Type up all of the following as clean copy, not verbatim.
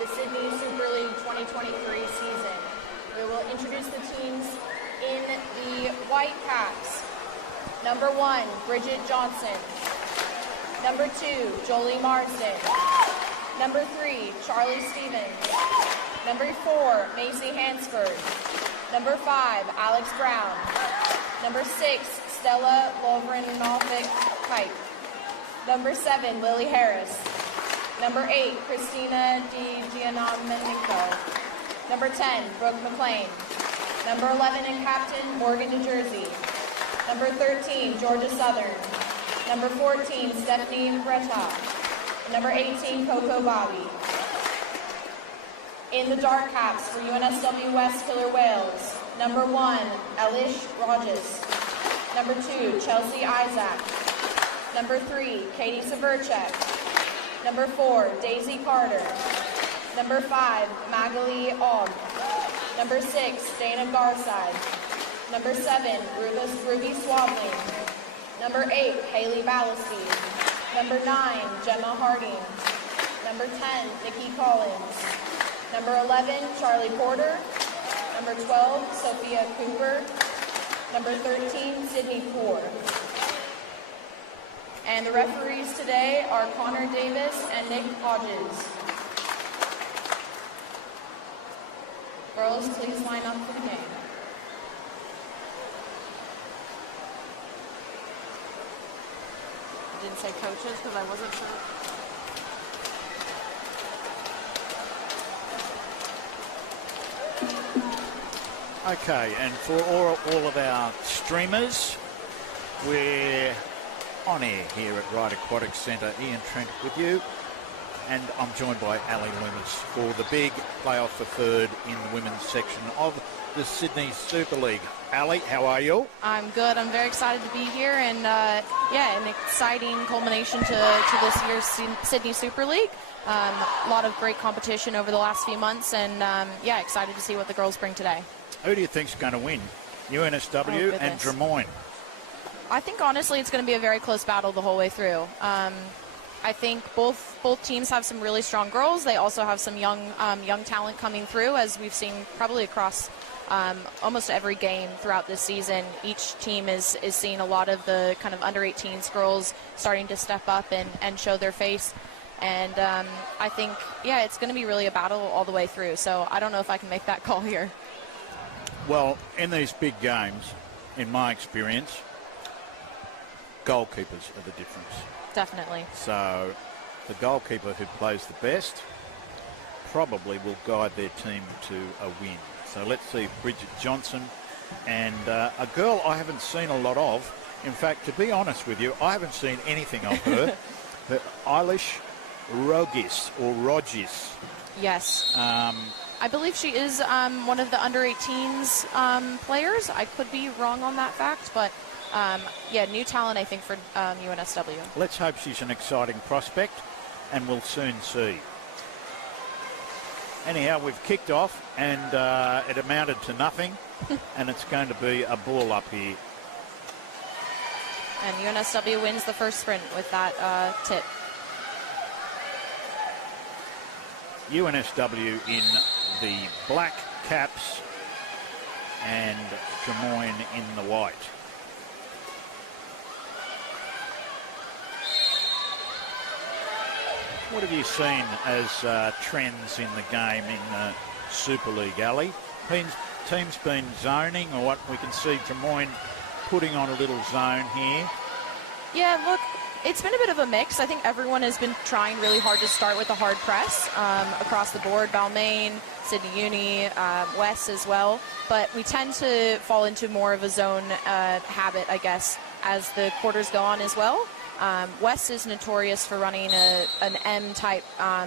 the Sydney Super League 2023 season. We will introduce the teams in the white caps. Number 1, Bridget Johnson. Number 2, Jolie Marsden. Number 3, Charlie Stevens. Number 4, Macy Hansford. Number 5, Alex Brown. Number 6, Stella Lovren-Nolfick-Pipe. Number 7, Lily Harris. Number 8, Christina DiGiannomenico. Number 10, Brooke McLean. Number 11 and captain, Morgan DeJersey. Number 13, Georgia Southern. Number 14, Stephanie Bretta. Number 18, Coco Bobby. In the dark caps for UNSW West Killer Whales, number 1, Elish Rogers. Number 2, Chelsea Isaac. Number 3, Katie Severchek. Number 4, Daisy Carter. Number 5, Magali Ogg. Number 6, Dana Garside. Number 7, Ruby Swadling. Number 8, Haley Ballasty. Number 9, Gemma Harding. Number 10, Nikki Collins. Number 11, Charlie Porter. Number 12, Sophia Cooper. Number 13, Sydney Poore. And the referees today are Connor Davis and Nick Hodges. Girls, please line up for the game. I didn't say coaches because I wasn't sure. Okay, and for all of our streamers, we're on air here at Ryde Aquatic Centre. Ian Trent with you, and I'm joined by Ali Loomis for the big playoff for third in the women's section of the Sydney Super League. Ali, how are you? I'm good. I'm very excited to be here, and an exciting culmination to this year's Sydney Super League. A lot of great competition over the last few months, and excited to see what the girls bring today. Who do you think's going to win? UNSW and Drummoyne? I think honestly it's going to be a very close battle the whole way through. I think both teams have some really strong girls. They also have some young talent coming through, as we've seen probably across almost every game throughout this season. Each team is seeing a lot of the kind of under 18s girls starting to step up and show their face. And I think, it's going to be really a battle all the way through. So I don't know if I can make that call here. Well, in these big games, in my experience, goalkeepers are the difference. Definitely. So the goalkeeper who plays the best probably will guide their team to a win. So let's see Bridget Johnson and a girl I haven't seen a lot of. In fact, to be honest with you, I haven't seen anything of her. Eilish Rogis or Rogis. Yes. I believe she is one of the under 18s players. I could be wrong on that fact, but new talent, I think, for UNSW. Let's hope she's an exciting prospect, and we'll soon see. Anyhow, we've kicked off, and it amounted to nothing, and it's going to be a ball up here. And UNSW wins the first sprint with that tip. UNSW in the black caps and Drummoyne in the white. What have you seen as trends in the game in the Super League, Ali? Teams been zoning, or what? We can see Drummoyne putting on a little zone here. Yeah, look, it's been a bit of a mix. I think everyone has been trying really hard to start with the hard press across the board. Balmain, Sydney Uni, West as well. But we tend to fall into more of a zone habit, I guess, as the quarters go on as well. West is notorious for running an M-type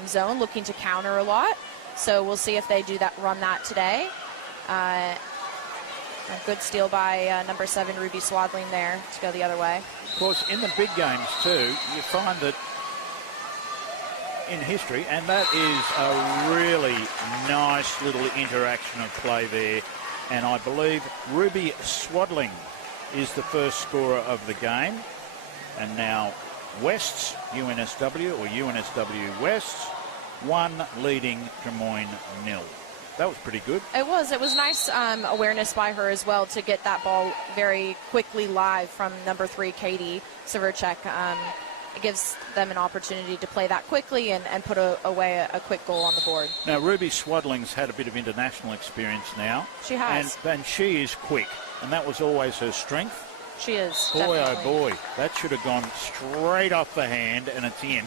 zone, looking to counter a lot. So we'll see if they run that today. A good steal by number 7, Ruby Swadling there to go the other way. Of course, in the big games too, you find that in history, and that is a really nice little interaction of play there. And I believe Ruby Swadling is the first scorer of the game. And now West's UNSW, or UNSW West's, 1 leading Drummoyne 0. That was pretty good. It was nice awareness by her as well to get that ball very quickly live from number 3, Katie Severchek. It gives them an opportunity to play that quickly and put away a quick goal on the board. Now, Ruby Swaddling's had a bit of international experience now. She has. And she is quick, and that was always her strength. She is, Boy, definitely. oh boy, that should have gone straight off the hand, and it's in,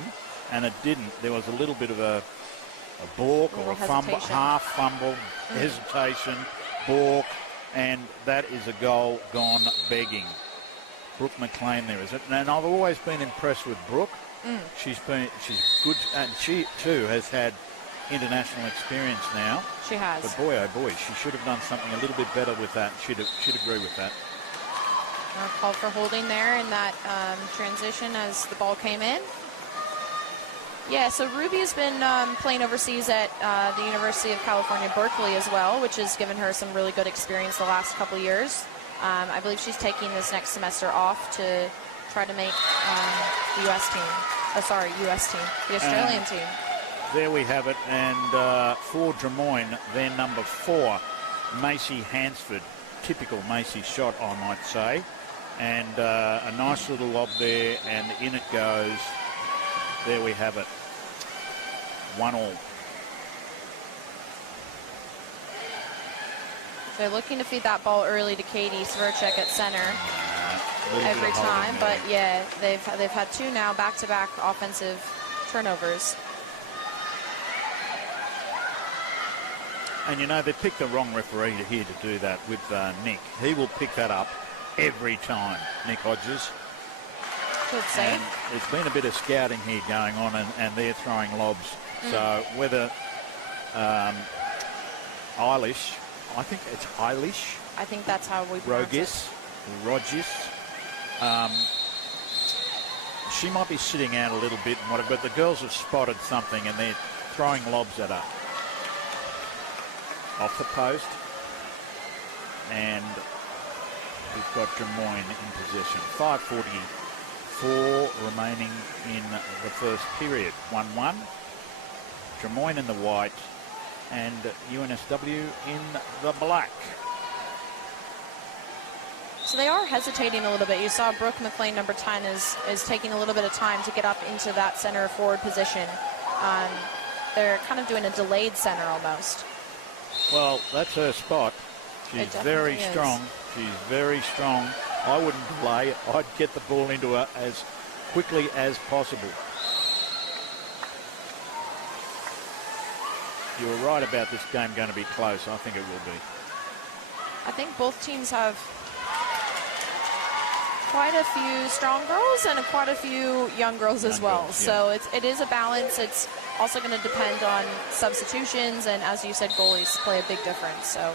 and it didn't. There was a little bit of a balk or a fumble, half fumble, hesitation, balk, and that is a goal gone begging. Brooke McLean there, is it? And I've always been impressed with Brooke. She's good, and she too has had international experience now. She has. But boy, oh boy, she should have done something a little bit better with that. She'd agree with that. Call for holding there in that transition as the ball came in. Yeah, so Ruby has been playing overseas at the University of California, Berkeley as well, which has given her some really good experience the last couple years. I believe she's taking this next semester off to try to make the U.S. team. U.S. team, the Australian team. There we have it, and for Drummoyne, their number 4, Macy Hansford. Typical Macy shot, I might say. And a nice little lob there, and in it goes. There we have it. 1-1. They're looking to feed that ball early to Katie Severchek at center every time, but yeah, they've had 2 now back-to-back offensive turnovers. And you know, they picked the wrong referee here to do that with Nick. He will pick that up every time, Nick Hodges. Good save. And there's been a bit of scouting here going on, and they're throwing lobs. So whether Eilish, I think it's Eilish. I think that's how we pronounce it. Rogis. She might be sitting out a little bit and whatever, but the girls have spotted something and they're throwing lobs at her. Off the post. And we've got Drummoyne in possession. 5:44 remaining in the first period. 1-1. Drummoyne in the white and UNSW in the black. So they are hesitating a little bit. You saw Brooke McLean, number 10, is taking a little bit of time to get up into that center forward position. They're kind of doing a delayed center almost. Well, that's her spot. She's very strong. She's very strong. I wouldn't delay. I'd get the ball into her as quickly as possible. You were right about this game going to be close. I think it will be. I think both teams have quite a few strong girls and quite a few young girls as well. Girls, yeah. So it is a balance. It's also going to depend on substitutions, and as you said, goalies play a big difference. So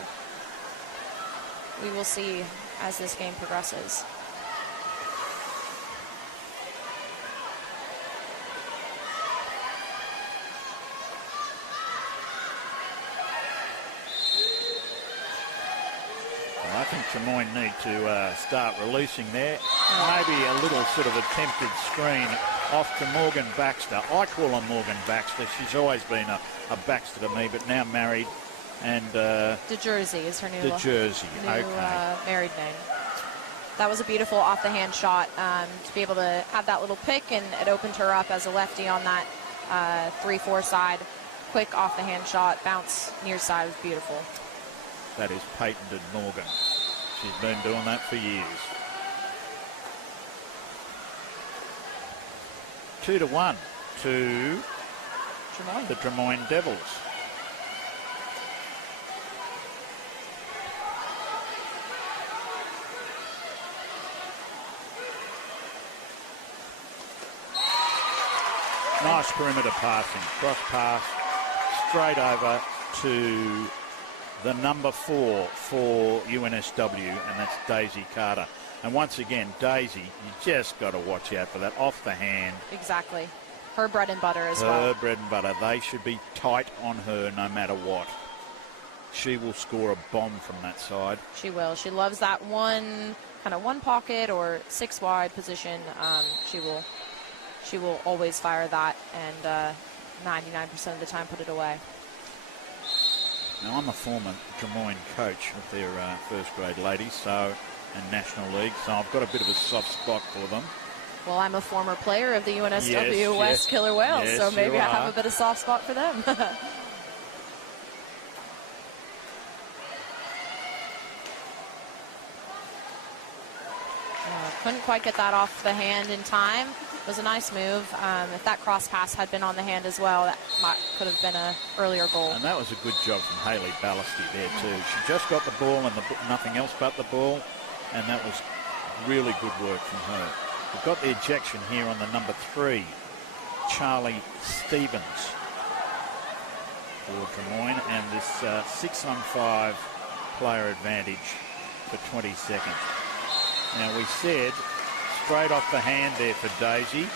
we will see as this game progresses. I think Drummoyne need to start releasing there. Maybe a little sort of attempted screen off to Morgan Baxter. I call her Morgan Baxter. She's always been a Baxter to me, but now married. And DeJersey is her new okay. Married name. That was a beautiful off-the-hand shot to be able to have that little pick, and it opened her up as a lefty on that 3-4 side. Quick off-the-hand shot, bounce near side was beautiful. That is patented Morgan. She's been doing that for years. 2-1 to Drummoyne. the Drummoyne Devils. Nice perimeter passing, cross pass, straight over to the number 4 for UNSW, and that's Daisy Carter. And once again, Daisy, you just got to watch out for that off the hand. Exactly. Her bread and butter as well. Her bread and butter. They should be tight on her no matter what. She will score a bomb from that side. She will. She loves that one pocket or 6 wide position. She will always fire that, and 99% of the time put it away. Now, I'm a former Drummoyne coach of their first grade ladies, and National League, so I've got a bit of a soft spot for them. Well, I'm a former player of the UNSW Yes, West Killer Whales, yes, so maybe you I have are. a bit of soft spot for them. Couldn't quite get that off the hand in time. It was a nice move. If that cross pass had been on the hand as well, that could have been an earlier goal. And that was a good job from Hayley Ballasty there too. She just got the ball and nothing else but the ball, and that was really good work from her. We've got the ejection here on the number 3, Charlie Stevens for Drummoyne, and this 6-on-5 player advantage for 20 seconds. Now, we said straight off the hand there for Daisy.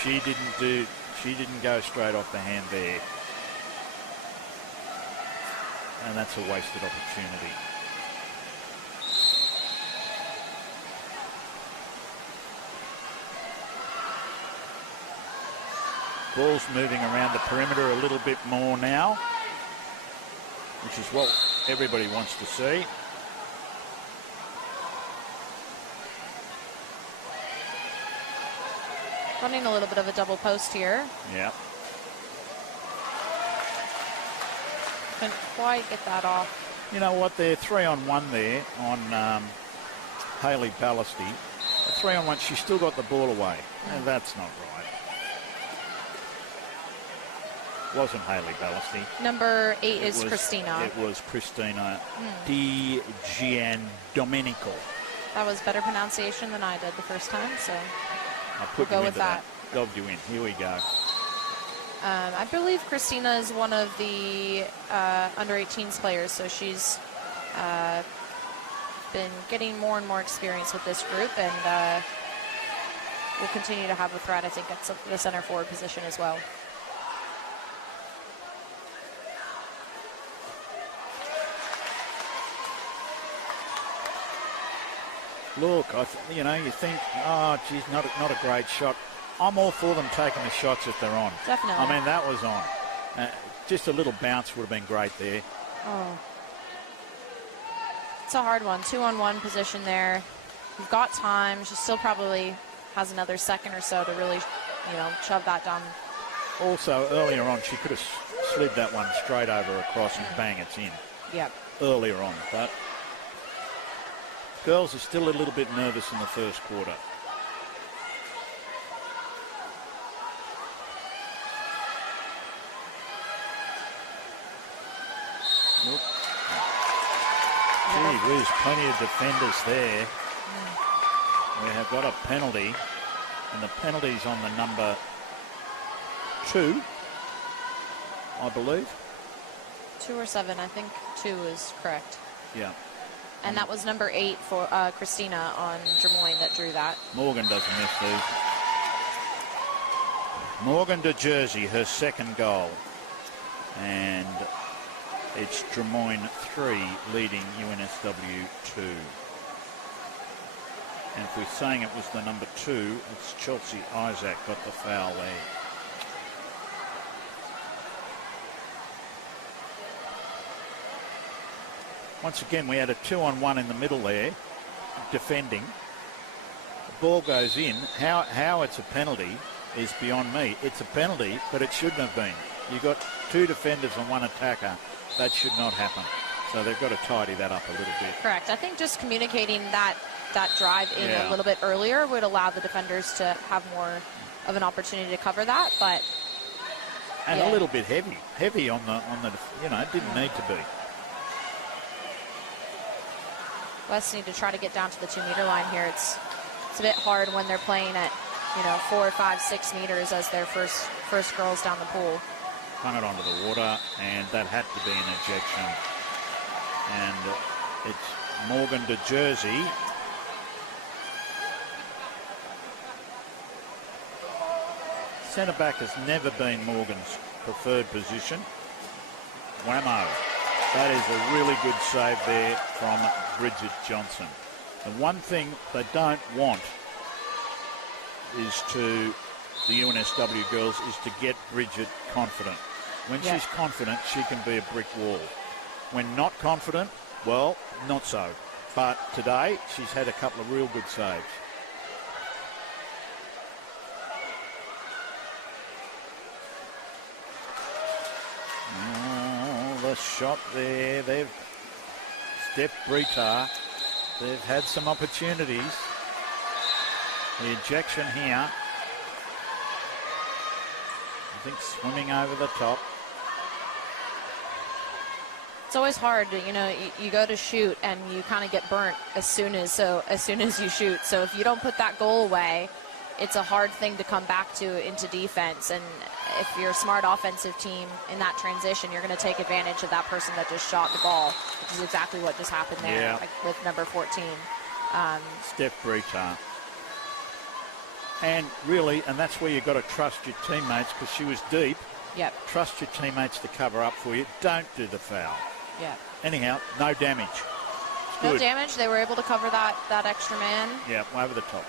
She didn't go straight off the hand there. And that's a wasted opportunity. Ball's moving around the perimeter a little bit more now, which is what everybody wants to see. Running a little bit of a double post here. Yeah. Couldn't quite get that off. You know what? They're 3-on-1 there on Hayley Ballasty. 3-on-1. She still got the ball away. And that's not right. Wasn't Hayley Ballasty. Number 8 is Christina. It was Christina Di Giandomenico. That was better pronunciation than I did the first time, so I'll put we'll you go with into that. Dobbed you in. Here we go. I believe Christina is one of the under-18s players, so she's been getting more and more experience with this group, and will continue to have a threat, I think, at the center forward position as well. Look, you think, oh, geez, not a great shot. I'm all for them taking the shots if they're on. Definitely. I mean, that was on. Just a little bounce would have been great there. Oh. It's a hard one. 2-on-1 position there. You've got time. She still probably has another second or so to really, shove that down. Also, earlier on, she could have slid that one straight over across and bang, it's in. Yep. Earlier on, but girls are still a little bit nervous in the first quarter. Look. Gee whiz, plenty of defenders there. We have got a penalty, and the penalty's on the number 2, I believe. 2 or 7, I think 2 is correct. Yeah. And that was number 8 for Christina on Drummoyne that drew that. Morgan doesn't miss these. Morgan de Jersey, her second goal. And it's Drummoyne 3 leading UNSW 2. And if we're saying it was the number 2, it's Chelsea Isaac got the foul there. Once again, we had a 2-on-1 in the middle there, defending. The ball goes in. How it's a penalty is beyond me. It's a penalty, but it shouldn't have been. You've got 2 defenders and 1 attacker. That should not happen. So they've got to tidy that up a little bit. Correct. I think just communicating that drive in a little bit earlier would allow the defenders to have more of an opportunity to cover that, but and a little bit heavy on the it didn't need to be. West need to try to get down to the 2-meter line here. It's a bit hard when they're playing at 4, 5, 6 meters as their first girls down the pool. Hung it onto the water, and that had to be an ejection. And it's Morgan de Jersey. Centre back has never been Morgan's preferred position. Whammo. That is a really good save there from Bridget Johnson. The one thing they don't want is to the UNSW girls is to get Bridget confident. When she's confident, she can be a brick wall. When not confident, well, not so. But today, she's had a couple of real good saves. Oh, the shot there. Steph Brita, they've had some opportunities. The ejection here. I think swimming over the top. It's always hard to, you go to shoot and you kind of get burnt as soon as you shoot. So if you don't put that goal away, it's a hard thing to come back to into defense. And if you're a smart offensive team in that transition, you're going to take advantage of that person that just shot the ball, which is exactly what just happened there with number 14. Steph Brita. And really, and that's where you've got to trust your teammates, because she was deep. Yep. Trust your teammates to cover up for you. Don't do the foul. Yeah. Anyhow, no damage. No damage. They were able to cover that extra man. Yeah, over the top.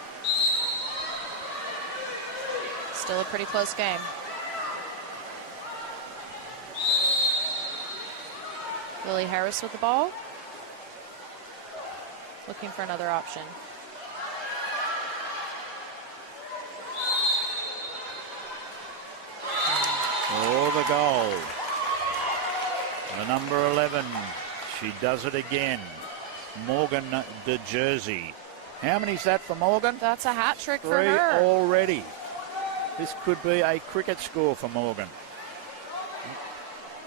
Still a pretty close game. Lily Harris with the ball. Looking for another option. Oh, the goal. The number 11. She does it again. Morgan de Jersey. How many's that for Morgan? That's a hat trick for 3 her. already. This could be a cricket score for Morgan.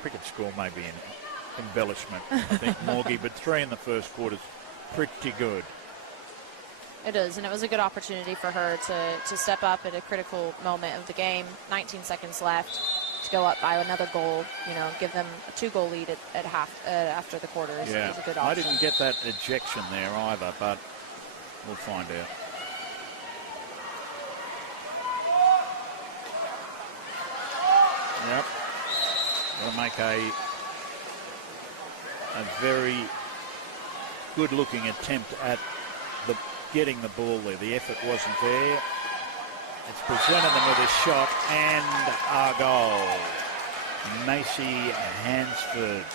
Cricket score may be an embellishment, I think, Morgie, but 3 in the first quarter is pretty good. It is, and it was a good opportunity for her to step up at a critical moment of the game. 19 seconds left to go up by another goal, give them a 2-goal lead at half after the quarter is a good option. I didn't get that ejection there either, but we'll find out. Yep. Going to make a very good-looking attempt at getting the ball there. The effort wasn't there. It's presented them with a shot and a goal. Macy Hansford.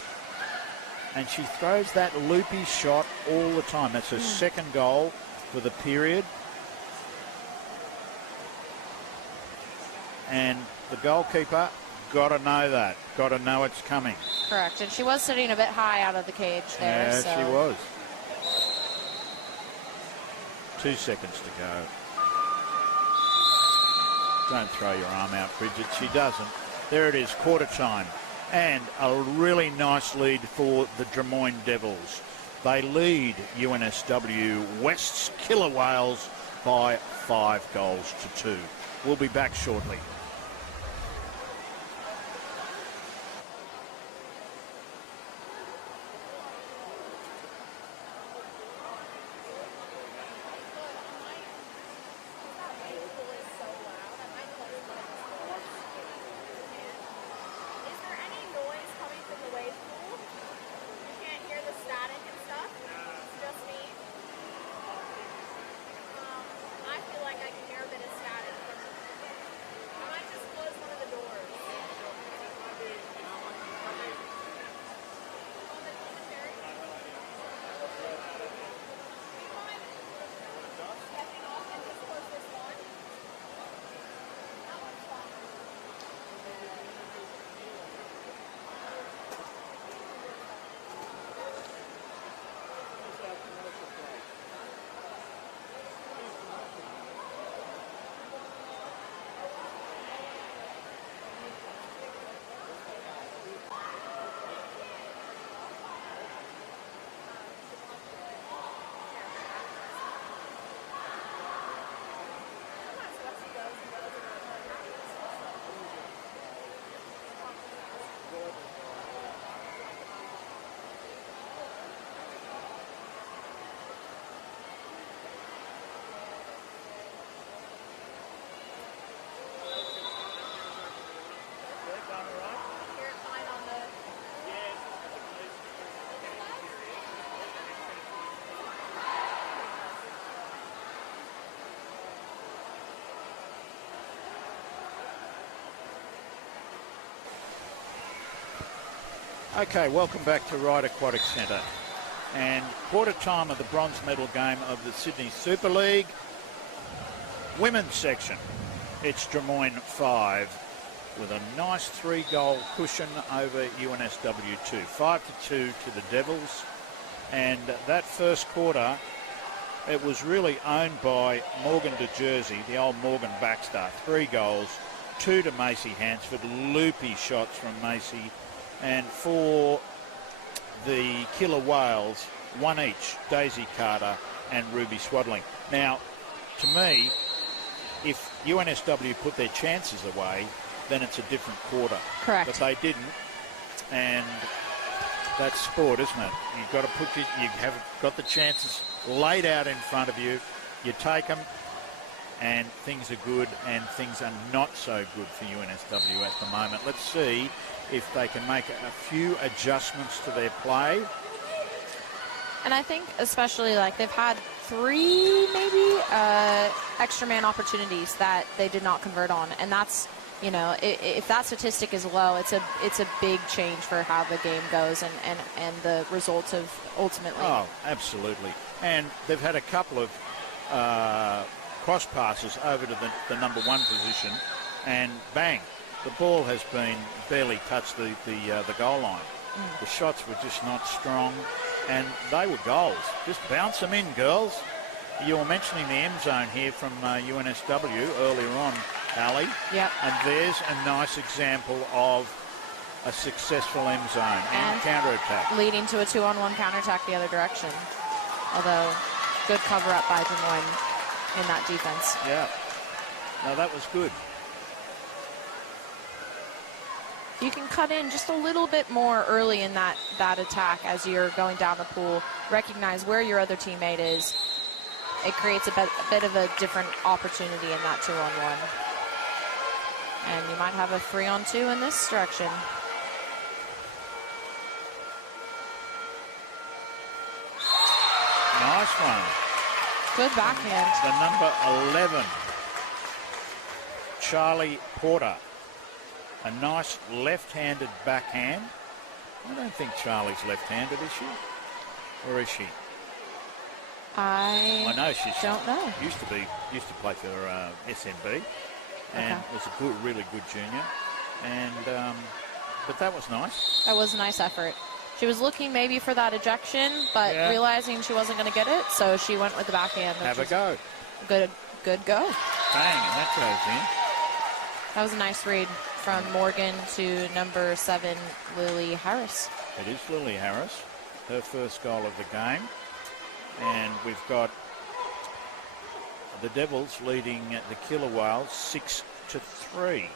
And she throws that loopy shot all the time. That's her second goal for the period. And the goalkeeper got to know that. Got to know it's coming. Correct. And she was sitting a bit high out of the cage there. Yeah, so. she was. 2 seconds to go. Don't throw your arm out, Bridget. She doesn't. There it is, quarter time. And a really nice lead for the Drummoyne Devils. They lead UNSW West's Killer Whales by 5 goals to 2. We'll be back shortly. Okay, welcome back to Ryde Aquatic Centre. And quarter time of the bronze medal game of the Sydney Super League. Women's section. It's Drummoyne 5 with a nice 3-goal cushion over UNSW 2. 5-2 to the Devils. And that first quarter, it was really owned by Morgan de Jersey, the old Morgan Baxter. 3 goals, 2 to Macy Hansford, loopy shots from Macy. And for the Killer Whales, 1 each, Daisy Carter and Ruby Swaddling. Now, to me, if UNSW put their chances away, then it's a different quarter. Correct. But they didn't, and that's sport, isn't it? You've got to you have got the chances laid out in front of you. You take them, and things are good, and things are not so good for UNSW at the moment. Let's see if they can make a few adjustments to their play. And I think especially like they've had 3 maybe extra man opportunities that they did not convert on, and that's, you know, if that statistic is low, it's a big change for how the game goes and the results of ultimately. Oh, absolutely. And they've had a couple of cross passes over to the number 1 position, and bang, the ball has been barely touched the goal line. The shots were just not strong, and they were goals. Just bounce them in, girls. You were mentioning the M zone here from UNSW earlier on, Ali. Yep. And there's a nice example of a successful M zone and counter-attack. Leading to a 2-on-1 counterattack the other direction. Although, good cover-up by Drummoyne in that defense. Yeah. No, that was good. You can cut in just a little bit more early in that attack as you're going down the pool. Recognize where your other teammate is. It creates a bit of a different opportunity in that 2-on-1. And you might have a 3-on-2 in this direction. Nice one. Good backhand. The number 11, Charlie Porter. A nice left-handed backhand. I don't think Charlie's left-handed, is she? Or is she? I know she's don't know. Used to play for SNB, and was a really good junior. And but that was nice. That was a nice effort. She was looking maybe for that ejection, but realizing she wasn't going to get it, so she went with the backhand. Have a go. Good go. Bang, and that goes in. That was a nice read from Morgan to number 7, Lily Harris. It is Lily Harris, her first goal of the game. And we've got the Devils leading the Killer Whales 6-3.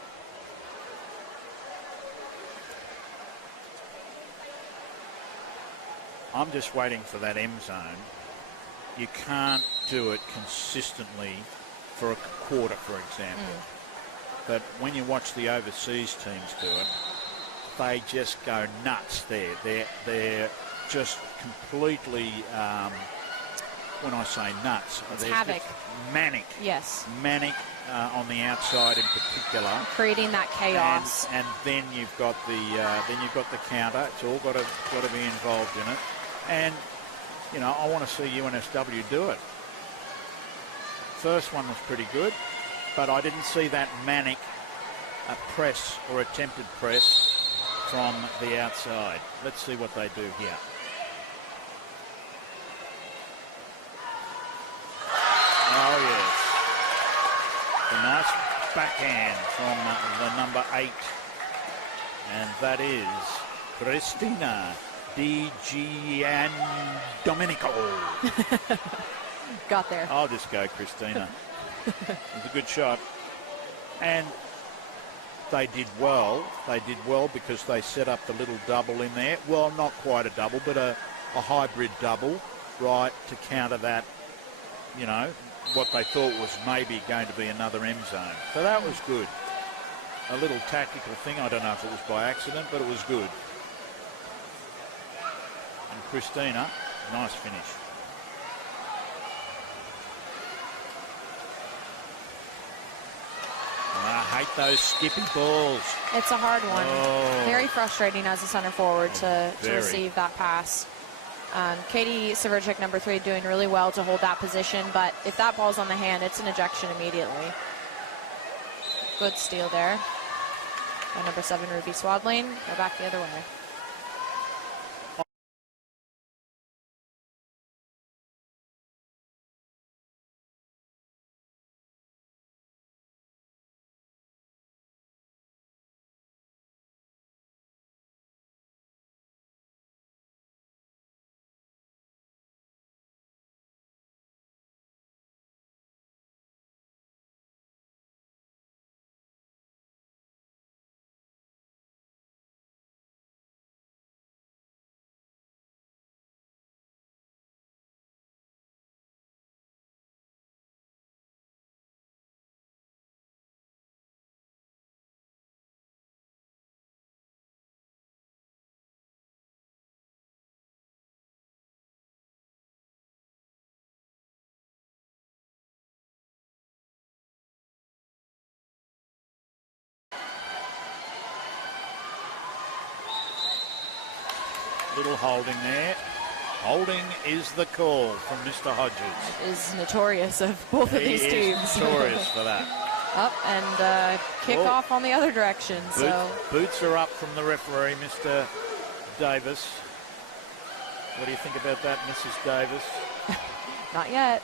I'm just waiting for that M zone. You can't do it consistently for a quarter, for example. But when you watch the overseas teams do it, they just go nuts there. They're just completely, when I say nuts, it's they're havoc. Manic. Yes. Manic on the outside in particular. Creating that chaos. And then you've got the counter. It's all got to be involved in it. And you know, I want to see UNSW do it. First one was pretty good, but I didn't see that manic press or attempted press from the outside. Let's see what they do here. Oh, yes. A nice backhand from the number 8. And that is Cristina Di Giandomenico. Got there. I'll just go Christina. It was a good shot. And they did well. They did well because they set up the little double in there. Well, not quite a double, but a hybrid double, right, to counter that, you know, what they thought was maybe going to be another M zone. So that was good. A little tactical thing. I don't know if it was by accident, but it was good. And Christina, nice finish. hate those skippy balls. It's a hard one. Oh. Very frustrating as a center forward to Very. receive that pass. Katie Severchik, number 3, doing really well to hold that position, but if that ball's on the hand, it's an ejection immediately. Good steal there by number 7, Ruby Swadlane. Go back the other way. Little holding there. Holding is the call from Mr. Hodges. Is notorious of both of these teams. Notorious for that. Up and kick off on the other direction. Boots are up from the referee, Mr. Davis. What do you think about that, Mrs. Davis? Not yet.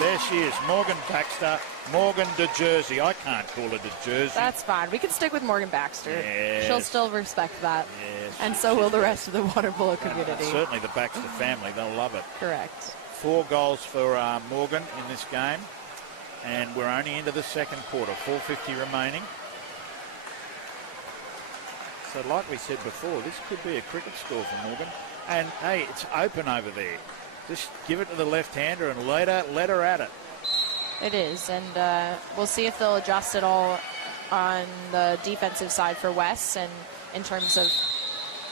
There she is, Morgan Baxter, Morgan de Jersey. I can't call her de Jersey. That's fine. We can stick with Morgan Baxter. Yes. She'll still respect that. Yes, and so will the rest of the water polo community. Certainly the Baxter family, they'll love it. Correct. 4 goals for Morgan in this game. And we're only into the second quarter, 4:50 remaining. So like we said before, this could be a cricket score for Morgan. And hey, it's open over there. Just give it to the left-hander and let her at it. It is, and we'll see if they'll adjust at all on the defensive side for West. And in terms of,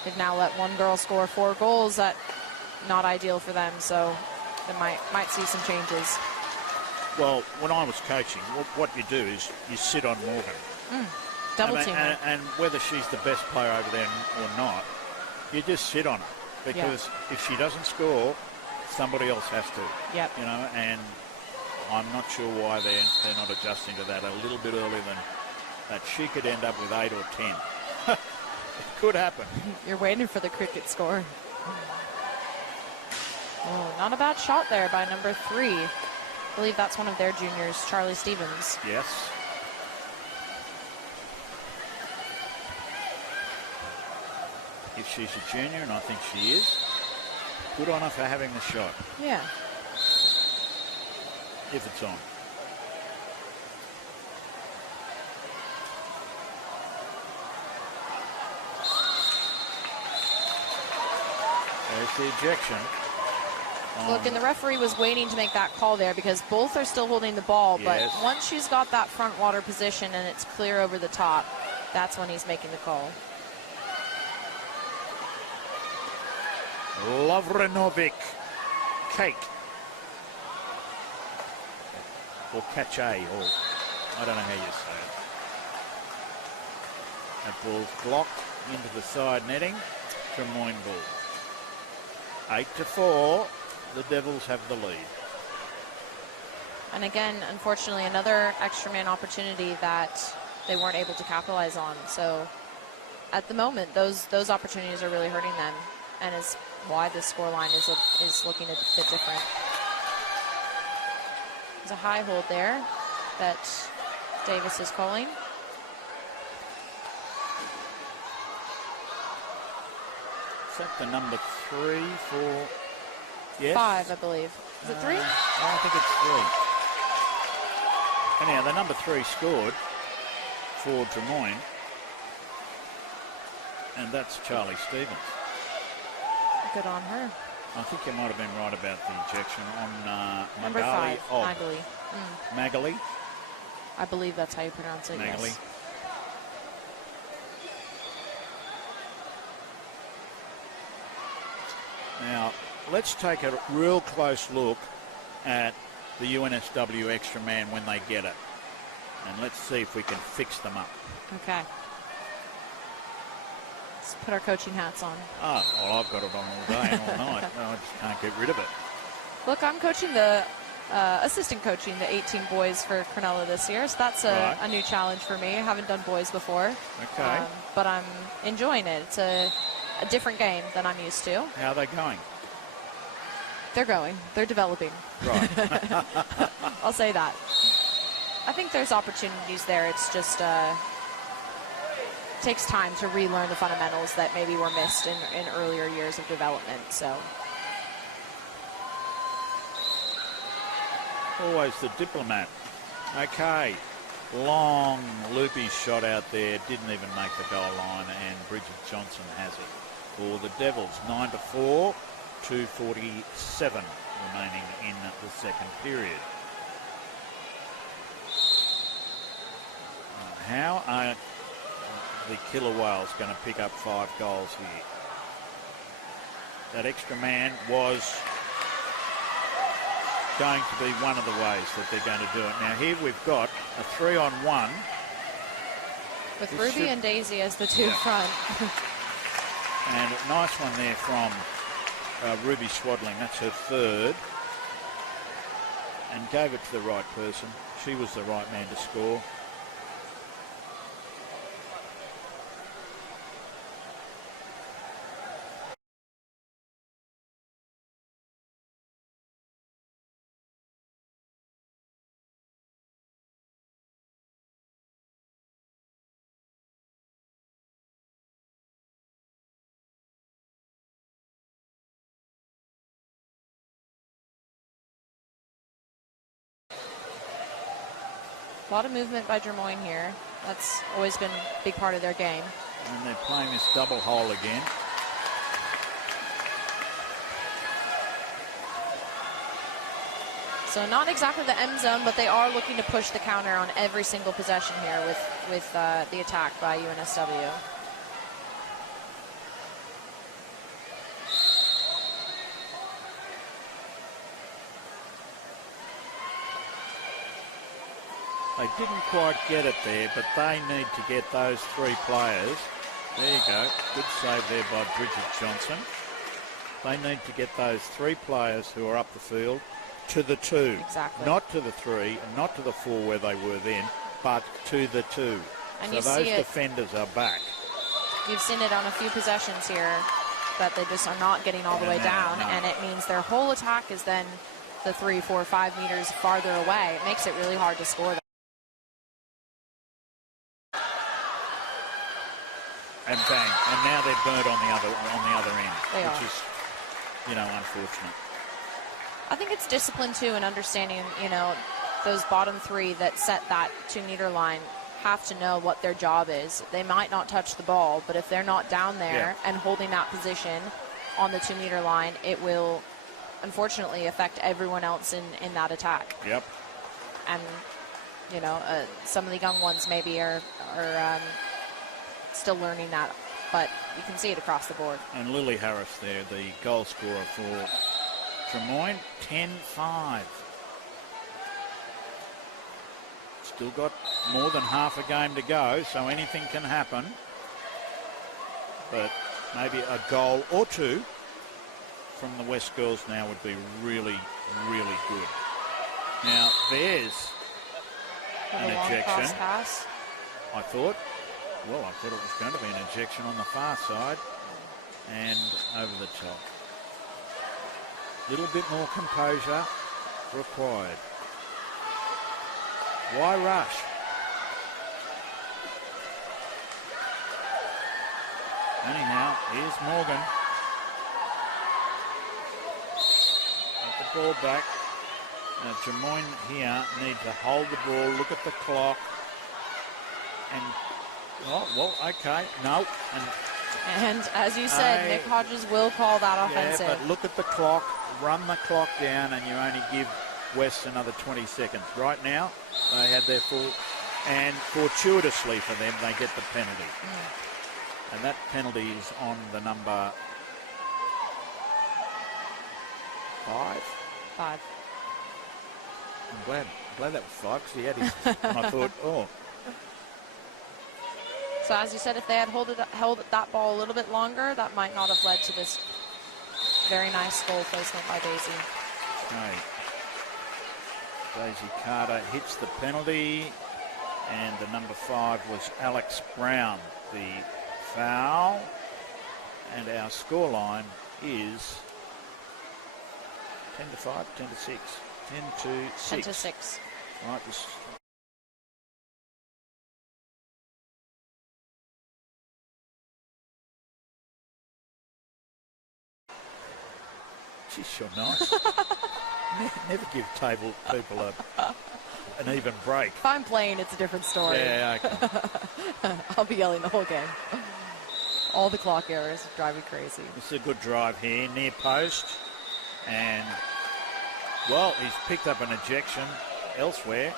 they've now let one girl score 4 goals. That not ideal for them, so they might see some changes. Well, when I was coaching, what you do is you sit on Morgan. Double team. And whether she's the best player over there or not, you just sit on her. Because if she doesn't score, somebody else has to. Yep. You know, and I'm not sure why they're not adjusting to that a little bit earlier than that. She could end up with 8 or 10. It could happen. You're waiting for the cricket score. Oh, not a bad shot there by number 3. I believe that's one of their juniors, Charlie Stevens. Yes. If she's a junior, and I think she is, good on her for having the shot. Yeah. If it's on. There's the ejection. Look, and the referee was waiting to make that call there because both are still holding the ball, Yes. but once she's got that front water position and it's clear over the top, that's when he's making the call. Lovrinovic Kate. Or Kache, or I don't know how you say it. That ball's blocked into the side netting. Drummoyne ball. 8-4. The Devils have the lead. And again, unfortunately, another extra man opportunity that they weren't able to capitalize on. So at the moment, those opportunities are really hurting them, and is why the scoreline is looking a bit different. There's a high hold there that Davis is calling. Is that the number 3 for... Yes? 5, I believe. Is it 3? I think it's 3. Anyhow, the number 3 scored for Drummoyne, and that's Charlie Stevens. Good on her. I think you might have been right about the ejection on Number Magali. 5, Magali. Magali. I believe that's how you pronounce it, Magali. yes. Now, let's take a real close look at the UNSW extra man when they get it. And let's see if we can fix them up. Okay. Let's put our coaching hats on. Oh, well, I've got it on all day and all night. No, I just can't get rid of it. Look, I'm coaching assistant coaching the 18 boys for Cronulla this year, so that's a new challenge for me. I haven't done boys before. Okay. But I'm enjoying it. It's a different game than I'm used to. How are they going? They're developing. Right. I'll say that. I think there's opportunities there. It's just takes time to relearn the fundamentals that maybe were missed in earlier years of development. So always the diplomat. Okay. Long, loopy shot out there. Didn't even make the goal line, and Bridget Johnson has it for the Devils. 9-4, 2:47 remaining in the second period. How are the Killer Whales going to pick up 5 goals here? That extra man was going to be one of the ways that they're going to do it. Now here we've got a 3-on-1. with Ruby and Daisy as the two front. And a nice one there from Ruby Swaddling. That's her third. And gave it to the right person. She was the right man to score. A lot of movement by Drummoyne here. That's always been a big part of their game. And they're playing this double hole again. So not exactly the M zone, but they are looking to push the counter on every single possession here with the attack by UNSW. They didn't quite get it there, but they need to get those 3 players. There you go. Good save there by Bridget Johnson. They need to get those 3 players who are up the field to the 2. Exactly. Not to the 3, and not to the 4 where they were then, but to the 2. And so you those see defenders are back. You've seen it on a few possessions here, that they just are not getting all the way down, and it means their whole attack is then the 3, 4, 5 meters farther away. It makes it really hard to score. And bang, and now they're burnt on the other end, They which are. is, unfortunate. I think it's discipline too, and understanding, those bottom 3 that set that 2-meter line have to know what their job is. They might not touch the ball, but if they're not down there and holding that position on the 2-meter line, it will unfortunately affect everyone else in that attack. Yep. And, some of the young ones maybe are still learning that, but you can see it across the board. And Lily Harris there, the goal scorer for Drummoyne, 10-5. Still got more than half a game to go, so anything can happen. But maybe a goal or 2 from the West girls now would be really, really good. Now, there's an ejection. Cross pass. I thought it was going to be an ejection on the far side and over the top. Little bit more composure required. Why rush? Anyhow, here's Morgan. Get the ball back. Now Drummoyne here need to hold the ball, look at the clock, and okay, no. And as you said, Nick Hodges will call that offensive. Yeah, but look at the clock, run the clock down, and you only give West another 20 seconds. Right now, they had their full, and fortuitously for them, they get the penalty. And that penalty is on the number 5. 5. I'm glad glad that was 5 because he had his. And I thought, oh, So as you said, if they had held that ball a little bit longer, that might not have led to this very nice goal placement by Daisy. okay. Daisy Carter hits the penalty, and the number 5 was Alex Brown, the foul, and our scoreline is 10 to 5, 10 to 6, 10 to 6. 10 to 6. Right, this. She's sure nice. Never give table people an even break. If I'm playing, it's a different story. Yeah, okay. I'll be yelling the whole game. All the clock errors drive me crazy. This is a good drive here, near post. And, well, he's picked up an ejection elsewhere.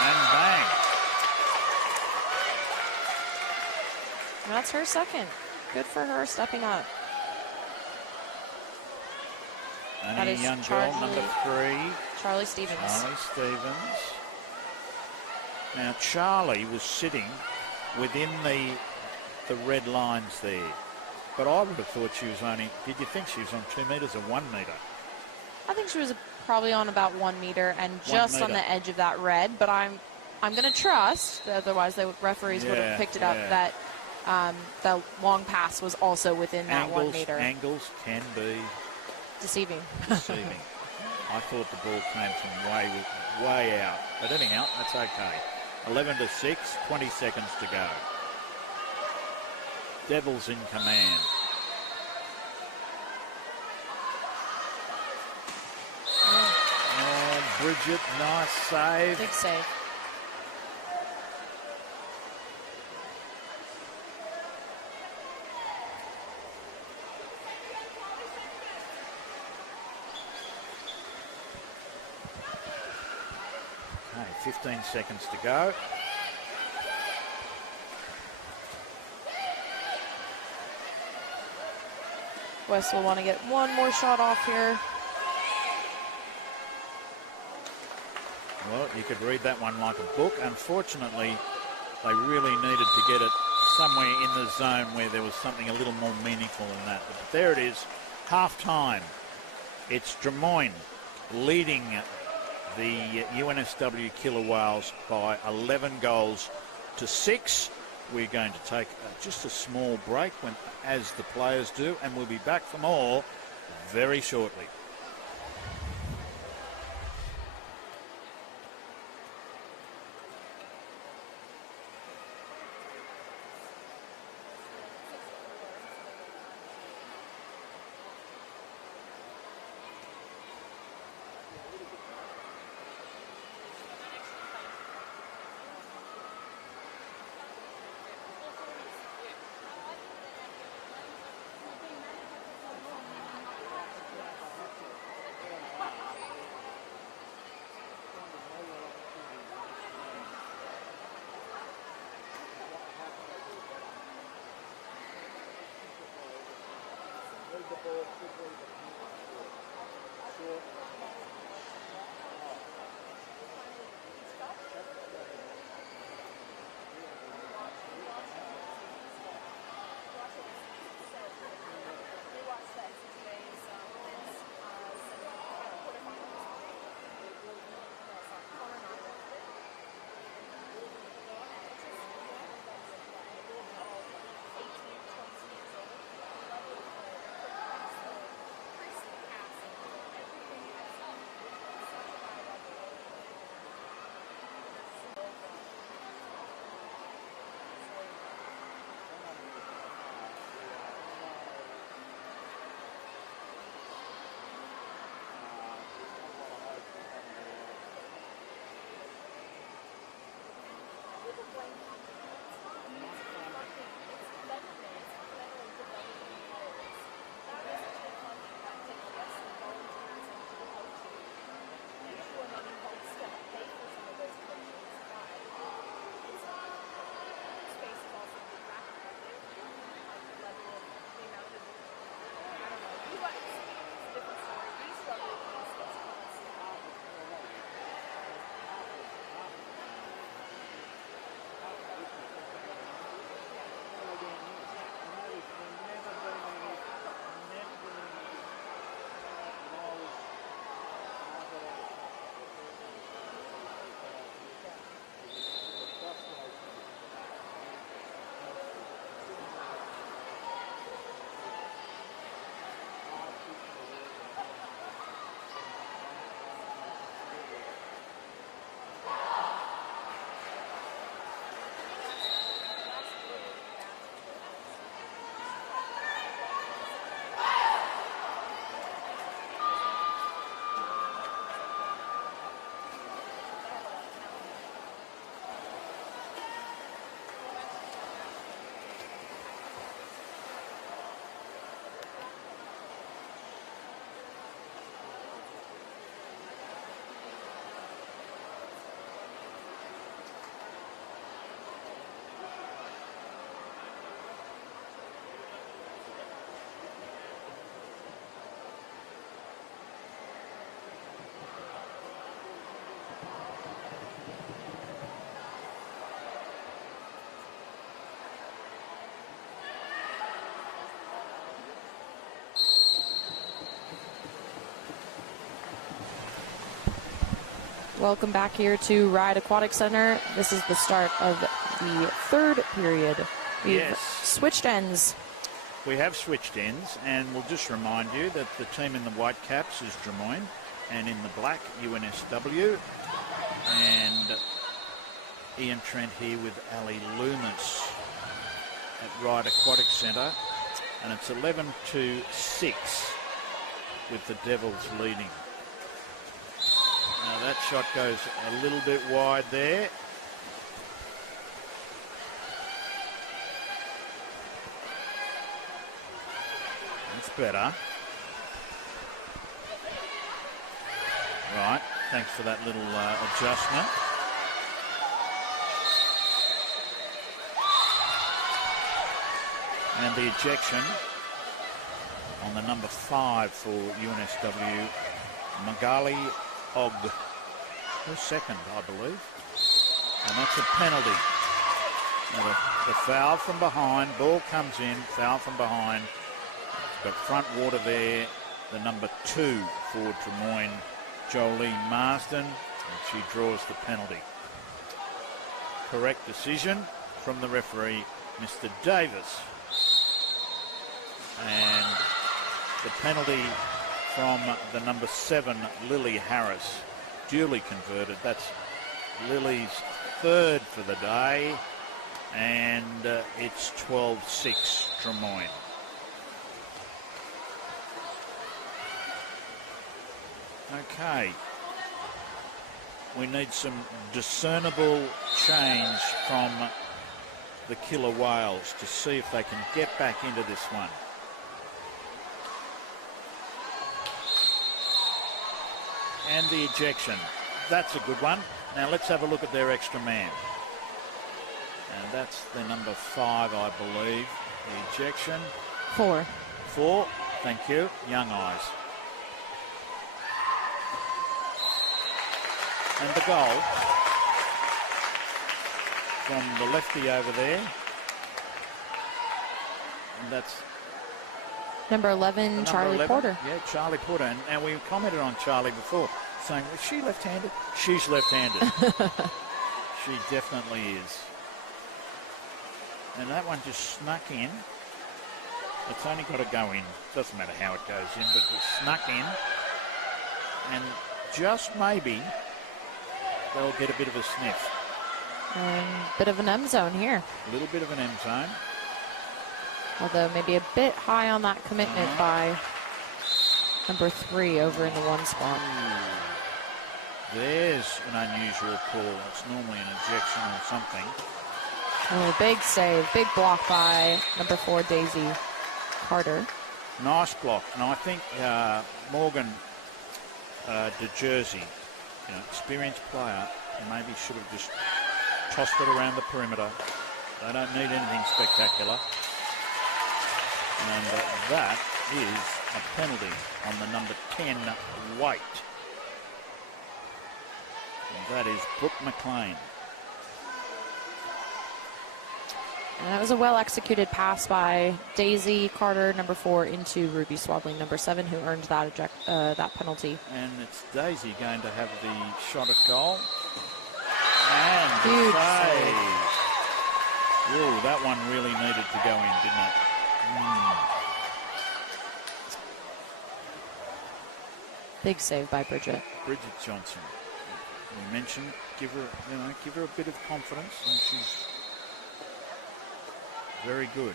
And bang. And that's her second. Good for her stepping up. And That a is young girl, number 3. Charlie Stevens. Charlie Stevens. Now, Charlie was sitting within the red lines there. But I would have thought she was only, did you think she was on 2 metres or 1 metre? I think she was probably on about 1 meter and just on the edge of that red. But I'm going to trust, otherwise the referees would have picked it up, that the long pass was also within that 1 meter. Angles can be deceiving. I thought the ball came from way out. But anyhow, that's okay. 11 to 6, 20 seconds to go. Devils in command. Oh, Bridget, nice save. Big save. Okay, 15 seconds to go. West will want to get one more shot off here. Well, you could read that one like a book. Unfortunately, they really needed to get it somewhere in the zone where there was something a little more meaningful than that. But there it is, half-time. It's Drummoyne leading the UNSW Killer Whales by 11 goals to 6. We're going to take just a small break as the players do, and we'll be back for more very shortly. Welcome back here to Ride Aquatic Center. This is the start of the third period. We've switched ends. We have switched ends, and we'll just remind you that the team in the white caps is Drummoyne, and in the black, UNSW. And Ian Trent here with Ali Loomis at Ride Aquatic Centre. And it's 11-6 with the Devils leading. Now that shot goes a little bit wide there. That's better. Right, thanks for that little adjustment. And the ejection on the number 5 for UNSW, Magali Og. Her second, I believe. And that's a penalty. Now the foul from behind, ball comes in, foul from behind. It's got front water there. The number 2 for Drummoyne, Jolene Marsden, and she draws the penalty. Correct decision from the referee, Mr. Davis. And the penalty from the number 7, Lily Harris, duly converted. That's Lily's third for the day, and it's 12-6 Drummoyne. Okay. We need some discernible change from the Killer Whales to see if they can get back into this one. And the ejection. That's a good one. Now let's have a look at their extra man. And that's the number 5, I believe. The ejection. 4. 4. Thank you. Young Eyes. And the goal from the lefty over there. And that's number 11, Charlie 11. Porter. Yeah, Charlie Porter. And we commented on Charlie before, saying, is she left-handed? She's left-handed. She definitely is. And that one just snuck in. It's only got to go in. Doesn't matter how it goes in, but it snuck in. And just maybe they'll get a bit of a sniff. Bit of an M zone here. A little bit of an M zone. Although maybe a bit high on that commitment by number 3 over in the 1 spot. There's an unusual call. It's normally an ejection or something. Oh, big save. Big block by number 4, Daisy Carter. Nice block. And I think Morgan de Jersey, experienced player, maybe should have just tossed it around the perimeter. They don't need anything spectacular. And that is a penalty on the number 10, White. And that is Brooke McLean. And that was a well-executed pass by Daisy Carter, number 4, into Ruby Swadling, number 7, who earned that penalty. And it's Daisy going to have the shot at goal. And huge the save. save. Ooh, that one really needed to go in, didn't it? Big save by Bridget. Bridget Johnson. We mentioned give her a bit of confidence, and she's very good.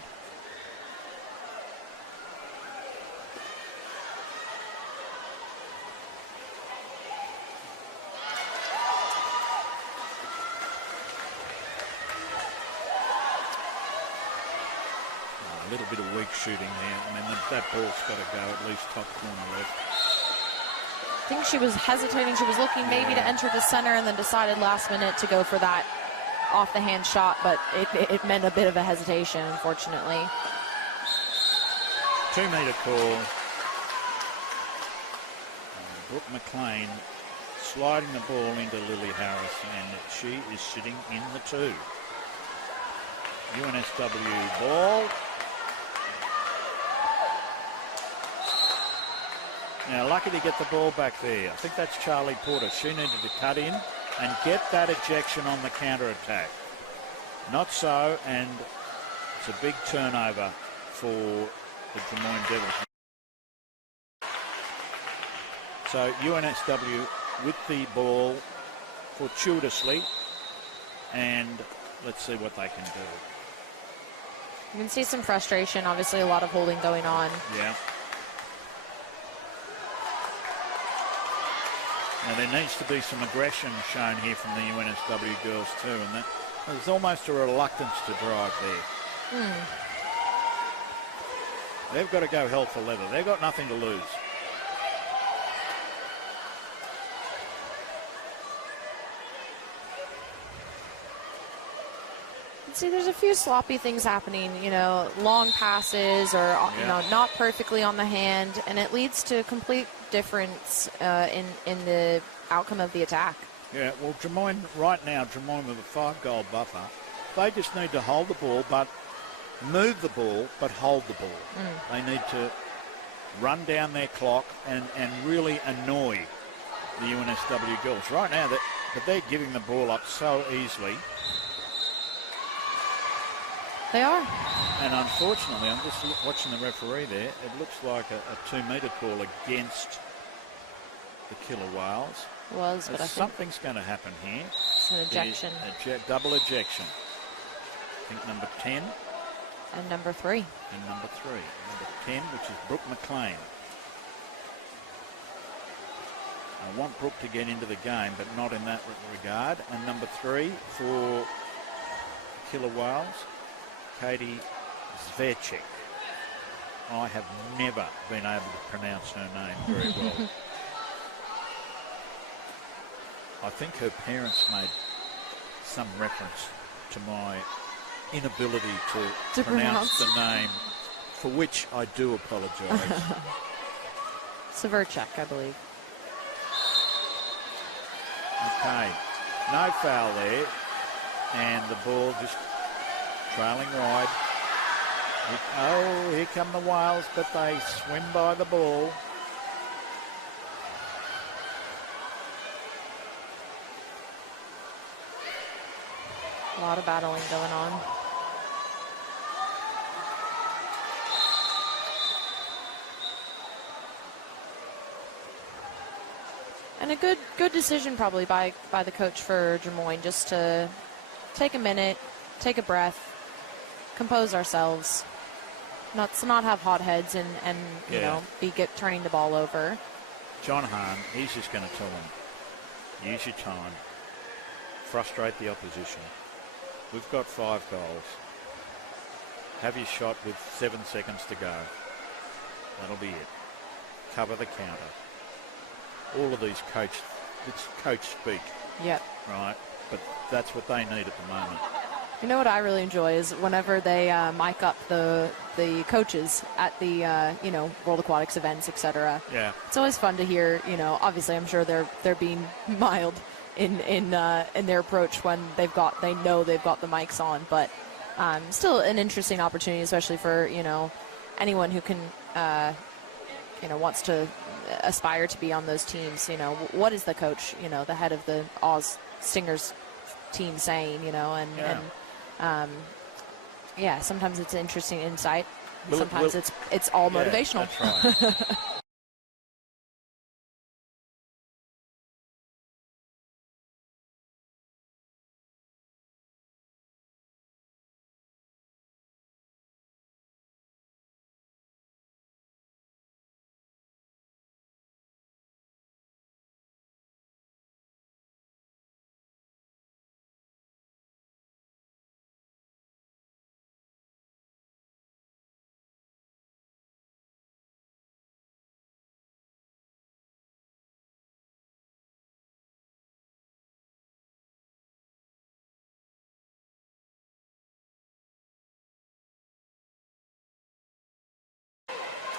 A little bit of weak shooting there. I mean, that ball's got to go at least top corner left. I think she was hesitating. She was looking maybe to enter the center and then decided last minute to go for that off-the-hand shot, but it meant a bit of a hesitation, unfortunately. 2-meter call. Brooke McLean sliding the ball into Lily Harris, and she is sitting in the 2. UNSW ball. Now, lucky to get the ball back there. I think that's Charlie Porter. She needed to cut in and get that ejection on the counter-attack. Not so, and it's a big turnover for the Drummoyne Devils. So UNSW with the ball fortuitously, and let's see what they can do. You can see some frustration, obviously a lot of holding going on. Yeah. Now there needs to be some aggression shown here from the UNSW girls too, and there's almost a reluctance to drive there. They've got to go hell for leather. They've got nothing to lose. See, there's a few sloppy things happening, you know, long passes or, you know, not perfectly on the hand, and it leads to a complete difference in the outcome of the attack. Yeah, well, Drummoyne, right now, Drummoyne with a 5-goal buffer, they just need to hold the ball, but move the ball, but hold the ball. They need to run down their clock and really annoy the UNSW girls. Right now, but they're giving the ball up so easily. They are. And unfortunately, I'm just watching the referee there. It looks like a 2-metre call against the Killer Whales. But Something's going to happen here. It's an ejection. Double ejection. I think number 10. And number 3. And number 3. Number 10, which is Brooke McLean. I want Brooke to get into the game, but not in that regard. And number 3 for Killer Whales, Katie Zvechek. I have never been able to pronounce her name very well. I think her parents made some reference to my inability to pronounce the name, for which I do apologise. Severchek, I believe. Okay, no foul there, and the ball just trailing wide. Oh, here come the Whales, but they swim by the ball. A lot of battling going on. And a good decision probably by the coach for Drummoyne, just to take a minute, take a breath, compose ourselves, not have hot heads and you know, turning the ball over. John Hahn, he's just going to tell them, use your time, frustrate the opposition. We've got 5 goals. Have your shot with 7 seconds to go. That'll be it. Cover the counter. All of these it's coach speak. Yep. Right? But that's what they need at the moment. You know what I really enjoy is whenever they mic up the coaches at the you know, World Aquatics events, etc. Yeah. It's always fun to hear. You know, obviously I'm sure they're being mild in their approach when they know they've got the mics on, but still an interesting opportunity, especially for, you know, anyone who can you know, wants to aspire to be on those teams. You know, what is the coach, you know, the head of the Oz Stingers team saying, you know, and yeah, sometimes it's an interesting insight. Sometimes it's all motivational. That's right.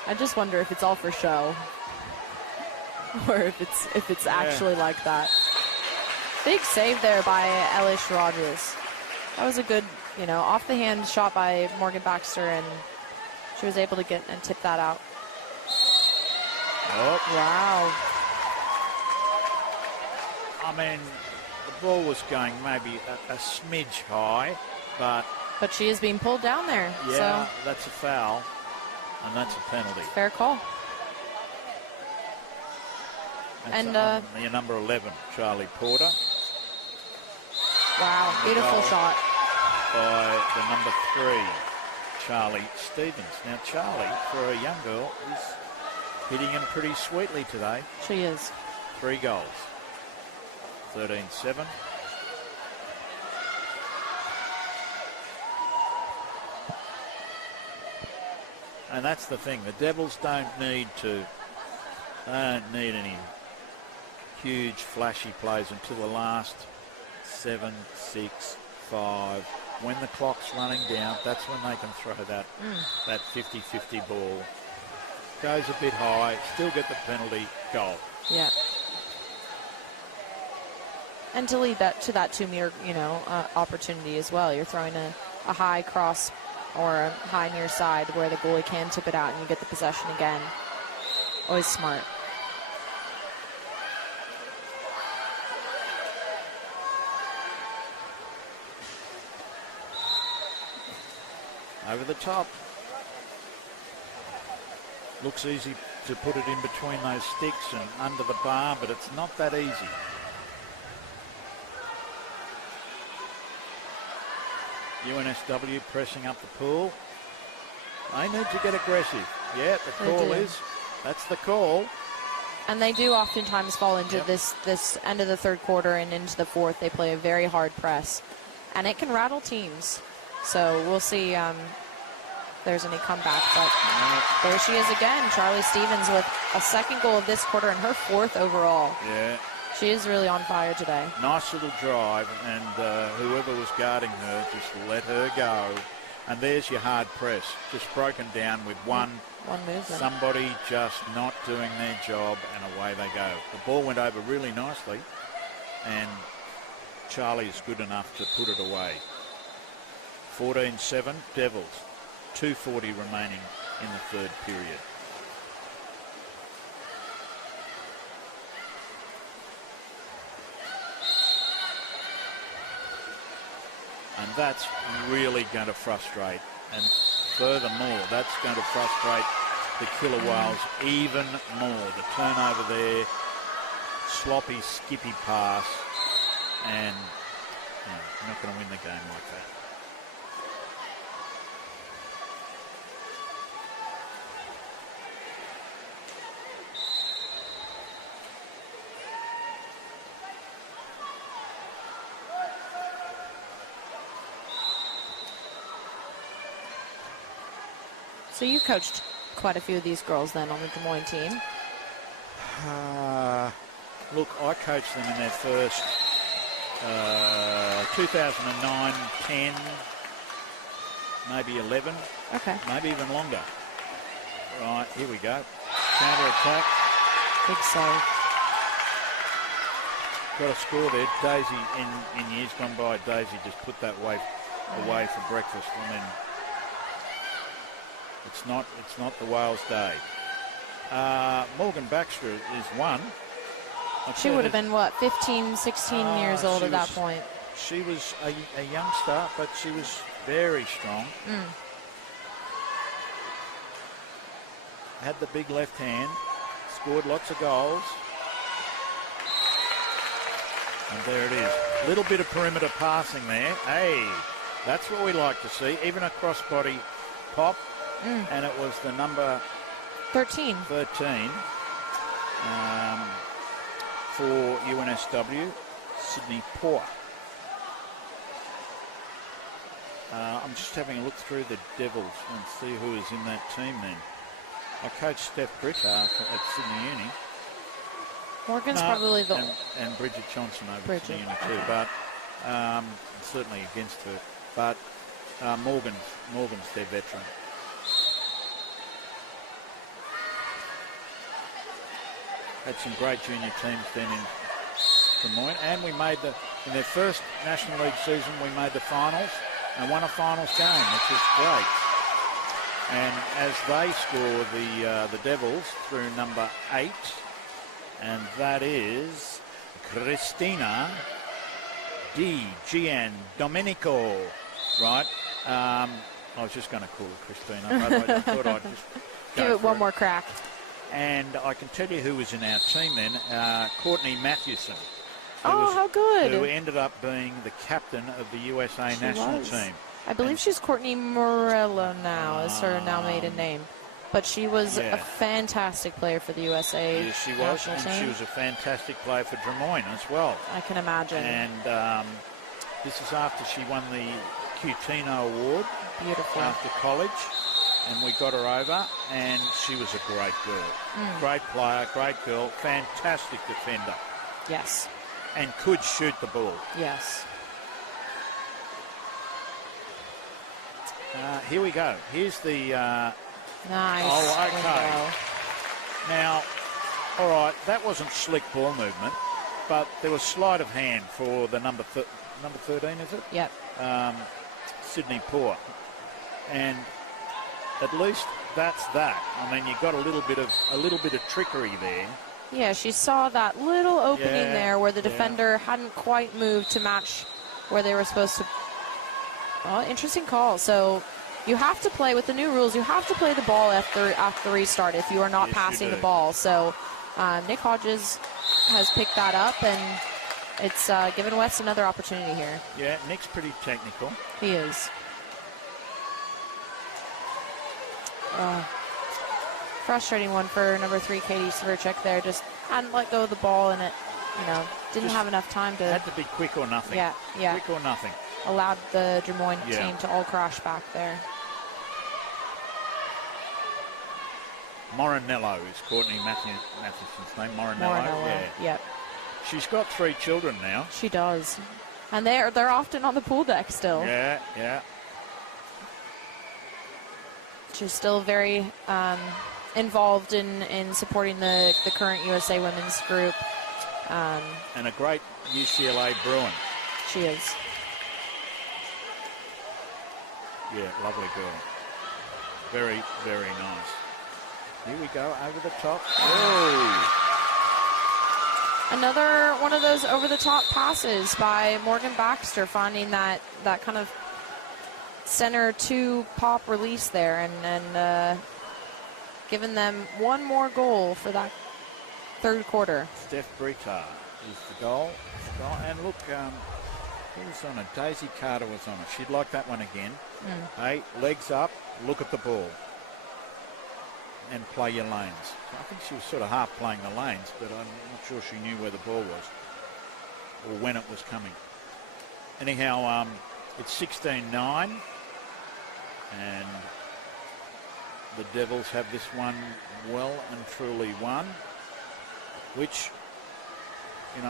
I just wonder if it's all for show, or if it's actually like that. Big save there by Elish Rogers. That was a good, you know, off the hand shot by Morgan Baxter, and she was able to get and tip that out. Oh, Wow. I mean, the ball was going maybe a smidge high, but But she is being pulled down there. yeah, So that's a foul, and that's a penalty. fair call. That's And, on the number 11, Charlie Porter, Wow. Beautiful goal. shot. by the number 3, Charlie Stevens. Now, Charlie, for a young girl, is hitting him pretty sweetly today. She is. 3 goals. 13-7. And that's the thing. The Devils don't need any huge flashy plays until the last 7, 6, 5. When the clock's running down, that's when they can throw that 50-50 ball. Goes a bit high, still get the penalty, goal. Yeah. And to lead that to that two-meter, opportunity as well. You're throwing a high cross or a high near side where the goalie can tip it out and you get the possession again. Always smart. Over the top. Looks easy to put it in between those sticks and under the bar, but it's not that easy. UNSW pressing up the pool. They need to get aggressive. Yeah, the call is. That's the call. And they do oftentimes fall into Yep. this end of the third quarter and into the fourth. They play a very hard press. And it can rattle teams. So we'll see if there's any comeback. But there she is again. Charlie Stevens with a second goal of this quarter and her 4th overall. Yeah. She is really on fire today. Nice little drive, and whoever was guarding her just let her go. And there's your hard press, just broken down with one movement. somebody just not doing their job, and away they go. The ball went over really nicely, and Charlie is good enough to put it away. 14-7, Devils. 2:40 remaining in the third period. And that's really going to frustrate. And furthermore, that's going to frustrate the Killer Whales even more. The turnover there, sloppy, skippy pass, and you're not going to win the game like that. So you coached quite a few of these girls then on the Drummoyne team. Look, I coached them in their first 2009, 10, maybe 11, Okay. maybe even longer. Right, here we go. Counter attack. Big save. Got a score there. Daisy, in years gone by, Daisy just put that away for breakfast. I mean, it's not the Wales day. Morgan Baxter is one. She would have been, what, 15, 16 years old at that point. She was a youngster, but she was very strong. Had the big left hand, scored lots of goals. And there it is. Little bit of perimeter passing there. Hey, that's what we like to see. Even a cross-body pop. And it was the number 13 for UNSW, Sydney Poor. I'm just having a look through the Devils and see who is in that team then. I coached Steph Britta at Sydney Uni. Morgan's probably the... And Bridget Johnson over at Sydney Uni too, okay. but certainly against her. But Morgan's their veteran. Had some great junior teams then in Drummoyne, and we made in their first National League season, we made the finals and won a finals game, which is great. And as they score the Devils through number 8, and that is Cristina Di Gian Domenico, right? I was just going to call her Christina, but I thought I'd just give it one more crack. And I can tell you who was in our team then, Courtney Mathewson. How good. Who ended up being the captain of the USA national team. I believe she's Courtney Morello now, is her now maiden name. But she was a fantastic player for the USA yes, she was, national and team. she was a fantastic player for Drummoyne as well. I can imagine. And this is after she won the Cutino Award. Beautiful. After college. And we got her over, and she was a great girl. Great player, great girl, fantastic defender. Yes. And could shoot the ball. Yes. Here we go. Here's the... nice. Oh, okay. Window. Now, all right, that wasn't slick ball movement, but there was sleight of hand for the number 13, is it? Yep. Sydney Poor. And at least that's that. I mean, you got a little bit of trickery there. Yeah, she saw that little opening Yeah, there where the defender hadn't quite moved to match where they were supposed to. Well, interesting call. So you have to play with the new rules. You have to play the ball after the restart if you are not passing the ball. So Nick Hodges has picked that up, and it's given West another opportunity here. Yeah, Nick's pretty technical. He is. Frustrating one for number 3, Katie Sverchek there. Just hadn't let go of the ball, and it, didn't have enough time to. Had to be quick or nothing. Yeah. Quick or nothing. Allowed the Drummoyne team to all crash back there. Morinello is Courtney Matheson's name. Morinello. Yeah. Yep. She's got 3 children now. She does. And they're often on the pool deck still. Yeah. She's still very involved in supporting the current USA women's group. And a great UCLA Bruin. She is. Yeah, lovely girl. Very, very nice. Here we go, over the top. Oh! Another one of those over-the-top passes by Morgan Baxter, finding that kind of center to pop release there, and giving them one more goal for that third quarter. Steph Brita is the goal. And look, who was on it? Daisy Carter was on it. She'd like that one again. Hey, legs up, look at the ball. And play your lanes. I think she was sort of half playing the lanes, but I'm not sure she knew where the ball was or when it was coming. Anyhow, it's 16-9, and the Devils have this one well and truly won, which,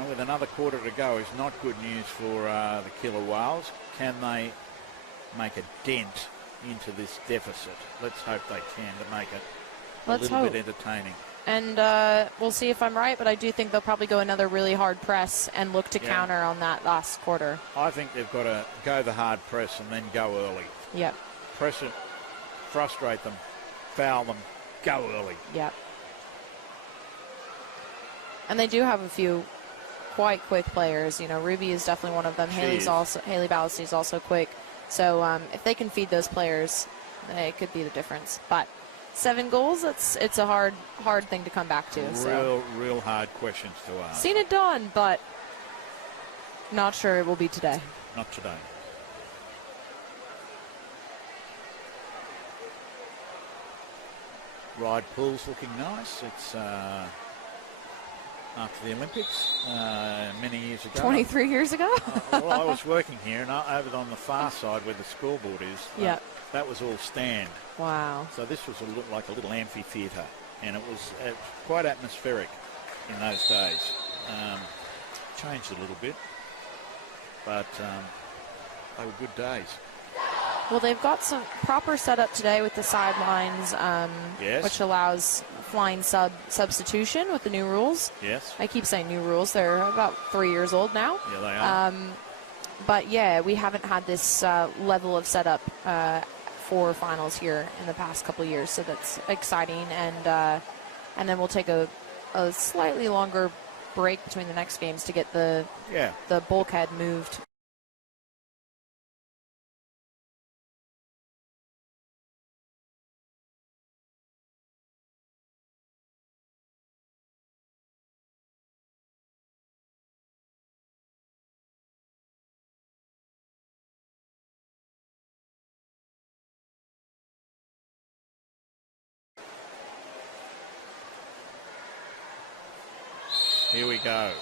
with another quarter to go is not good news for the Killer Whales. Can they make a dent into this deficit? Let's hope they can to make it a little bit entertaining. And we'll see if I'm right, but I do think they'll probably go another really hard press and look to counter on that last quarter. I think they've got to go the hard press and then go early. Yep. Press it, frustrate them, foul them, go early. Yep. And they do have a few quite quick players. Ruby is definitely one of them. Haley Ballasty is also quick. So if they can feed those players, it could be the difference. But 7 goals, it's a hard thing to come back to. Real hard questions to ask. Seen it done, but not sure it will be today. Not today. Ride pool's looking nice. It's after the Olympics many years ago. 23 years ago? Well, I was working here, and over on the far side where the scoreboard is, that was all stand. Wow. So this was like a little amphitheatre, and it was quite atmospheric in those days. Changed a little bit, but they were good days. Well, they've got some proper setup today with the sidelines, which allows flying substitution with the new rules. Yes. I keep saying new rules. They're about 3 years old now. Yeah, they are. But, yeah, we haven't had this level of setup 4 finals here in the past couple of years, so that's exciting. And then we'll take a slightly longer break between the next games to get the bulkhead moved. Here we go.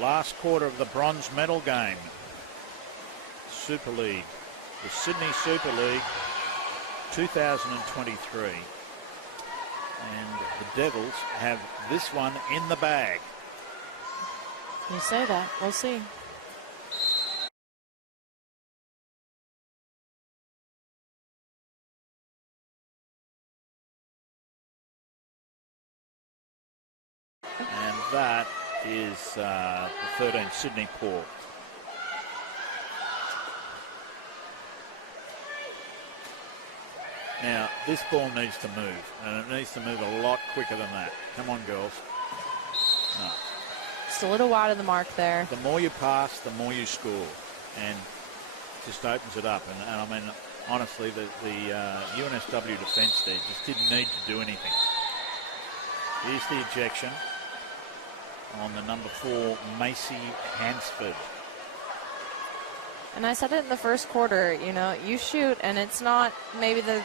Last quarter of the bronze medal game. Super League. The Sydney Super League 2023. And the Devils have this one in the bag. You say that. We'll see. And that is the 13 Sydney Port. Now, this ball needs to move, and it needs to move a lot quicker than that. Come on, girls. No. Just a little wide of the mark there. The more you pass, the more you score, and just opens it up. And I mean, honestly, the UNSW defence there just didn't need to do anything. Here's the ejection on the number 4, Macy Hansford. And I said it in the first quarter, you know, you shoot and it's not maybe the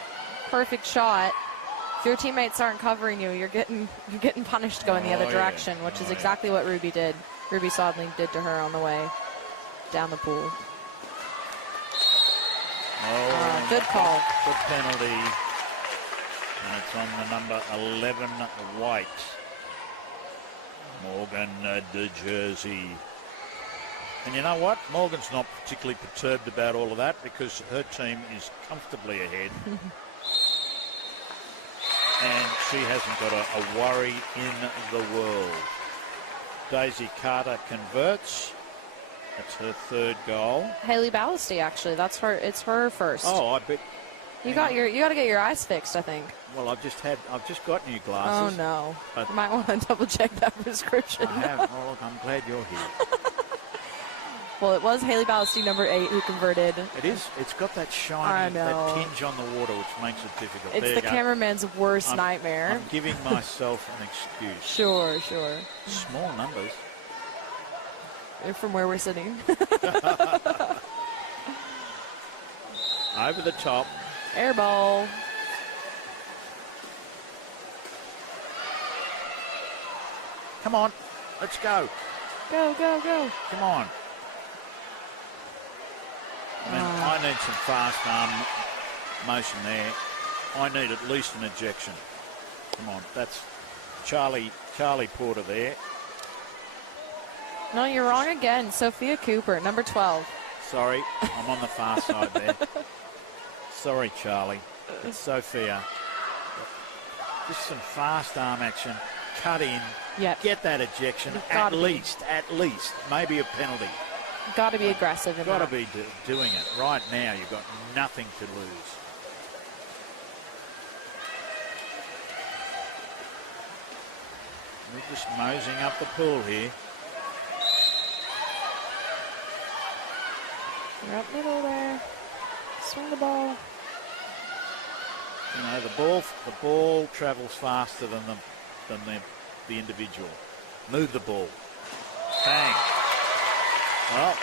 perfect shot. If your teammates aren't covering you, you're getting punished going the other direction, which is exactly what Ruby did. Ruby Sodling did to her on the way down the pool. Good call. Good penalty. And it's on the number 11, White. Morgan de Jersey. And you know what? Morgan's not particularly perturbed about all of that because her team is comfortably ahead. And she hasn't got a worry in the world. Daisy Carter converts. That's her 3rd goal. Haley Ballasty, actually. That's her. It's her first. Oh, I bet. You got to get your eyes fixed, I think. Well, I've just got new glasses. Oh no! But you might want to double check that prescription. I have. Oh, look, I'm glad you're here. Well, it was Haley Ballasty, number 8, who converted. It is. It's got that shiny, that tinge on the water, which makes it difficult. It's the cameraman's worst nightmare. I'm giving myself an excuse. Sure. Small numbers. From where we're sitting. Over the top. Air ball. Come on. Let's go. Go. Come on. I mean, I need some fast arm motion there. I need at least an ejection. Come on. That's Charlie Porter there. No, you're wrong again. Sophia Cooper, number 12. Sorry, I'm on the far side there. Sorry, Charlie. It's Sophia. Just some fast arm action. Cut in. Yep. Get that ejection. At least. Maybe a penalty. Got to be aggressive in that. Got to be doing it. Right now, you've got nothing to lose. We're just moseying up the pool here. You're up middle there. Swing the ball. You know, the ball travels faster than the individual. Move the ball. Bang. Well,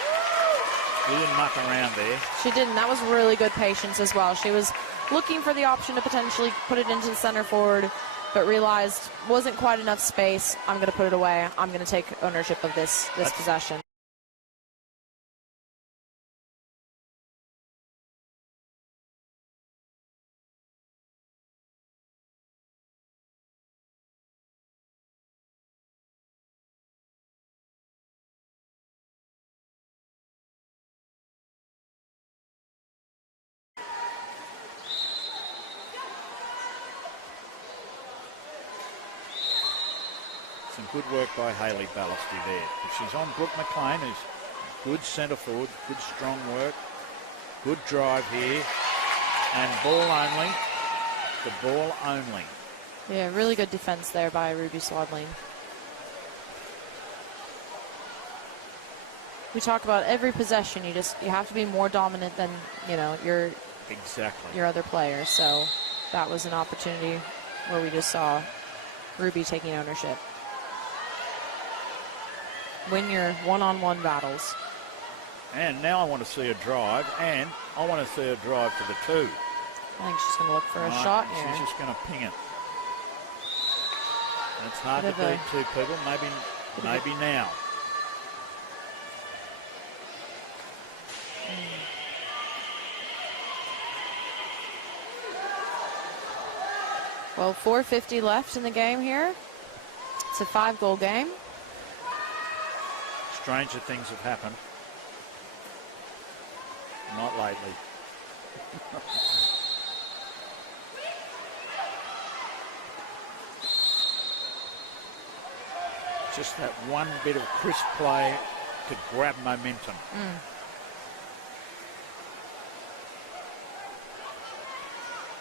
we didn't muck around there. She didn't. That was really good patience as well. She was looking for the option to potentially put it into the center forward, but realized wasn't quite enough space. I'm going to put it away. I'm going to take ownership of this possession. Some good work by Haley Ballasty there. If she's on Brooke McLean, who's good centre forward, good strong work, good drive here. And ball only. The ball only. Yeah, really good defense there by Ruby Swadling. We talk about every possession. You have to be more dominant than, your other player. So that was an opportunity where we just saw Ruby taking ownership. Win your one-on-one battles. And now I want to see a drive, and I want to see a drive to the 2. I think she's going to look for a shot here. She's just going to ping it. It's hard to beat 2 people. Maybe now. Well, 4:50 left in the game here. It's a 5-goal game. Stranger things have happened. Not lately. Just that one bit of crisp play to grab momentum.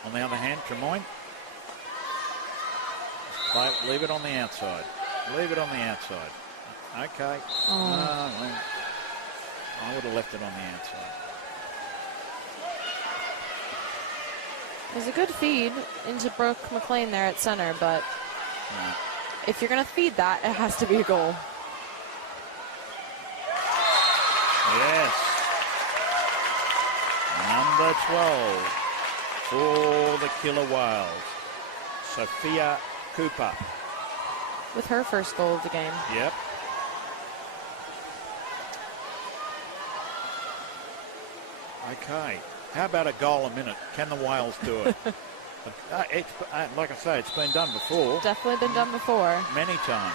On the other hand, Drummoyne. Leave it on the outside. Leave it on the outside. Okay. Well, I would have left it on the outside. There's a good feed into Brooke McLean there at center, but if you're going to feed that, it has to be a goal. Yes. Number 12 for the Killer Whales, Sophia Cooper. With her first goal of the game. Yep. Okay. How about a goal a minute? Can the Whales do it? Like I say, it's been done before. Definitely been done before. Many times.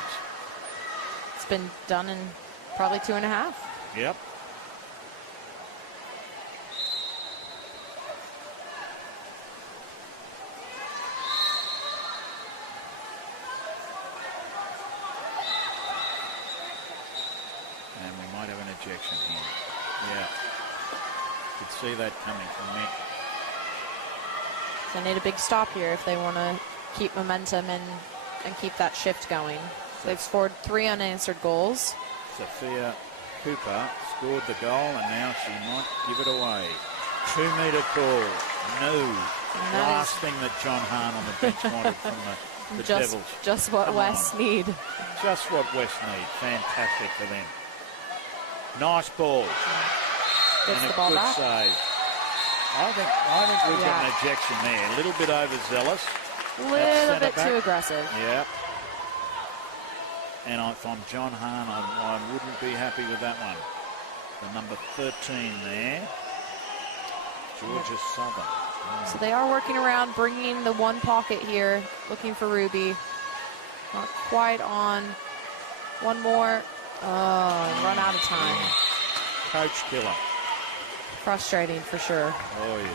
It's been done in probably 2.5. Yep. And we might have an ejection here. Yeah. Could see that coming from Mick. They need a big stop here if they want to keep momentum and keep that shift going. They've scored 3 unanswered goals. Sophia Cooper scored the goal, and now she might give it away. 2-metre call. No. Last thing that John Hahn on the bench wanted from the Devils. Just what West need. Just what West need. Fantastic for them. Nice ball. Gets and the a ball good back. save. I think we've got an ejection there. A little bit overzealous. A little bit too aggressive. Yeah. And if I'm John Hahn, I wouldn't be happy with that one. The number 13 there, Georgia Southern. So they are working around, bringing the one pocket here, looking for Ruby. Not quite on. One more. Oh, run out of time. Coach killer. Frustrating for sure. Oh, yeah.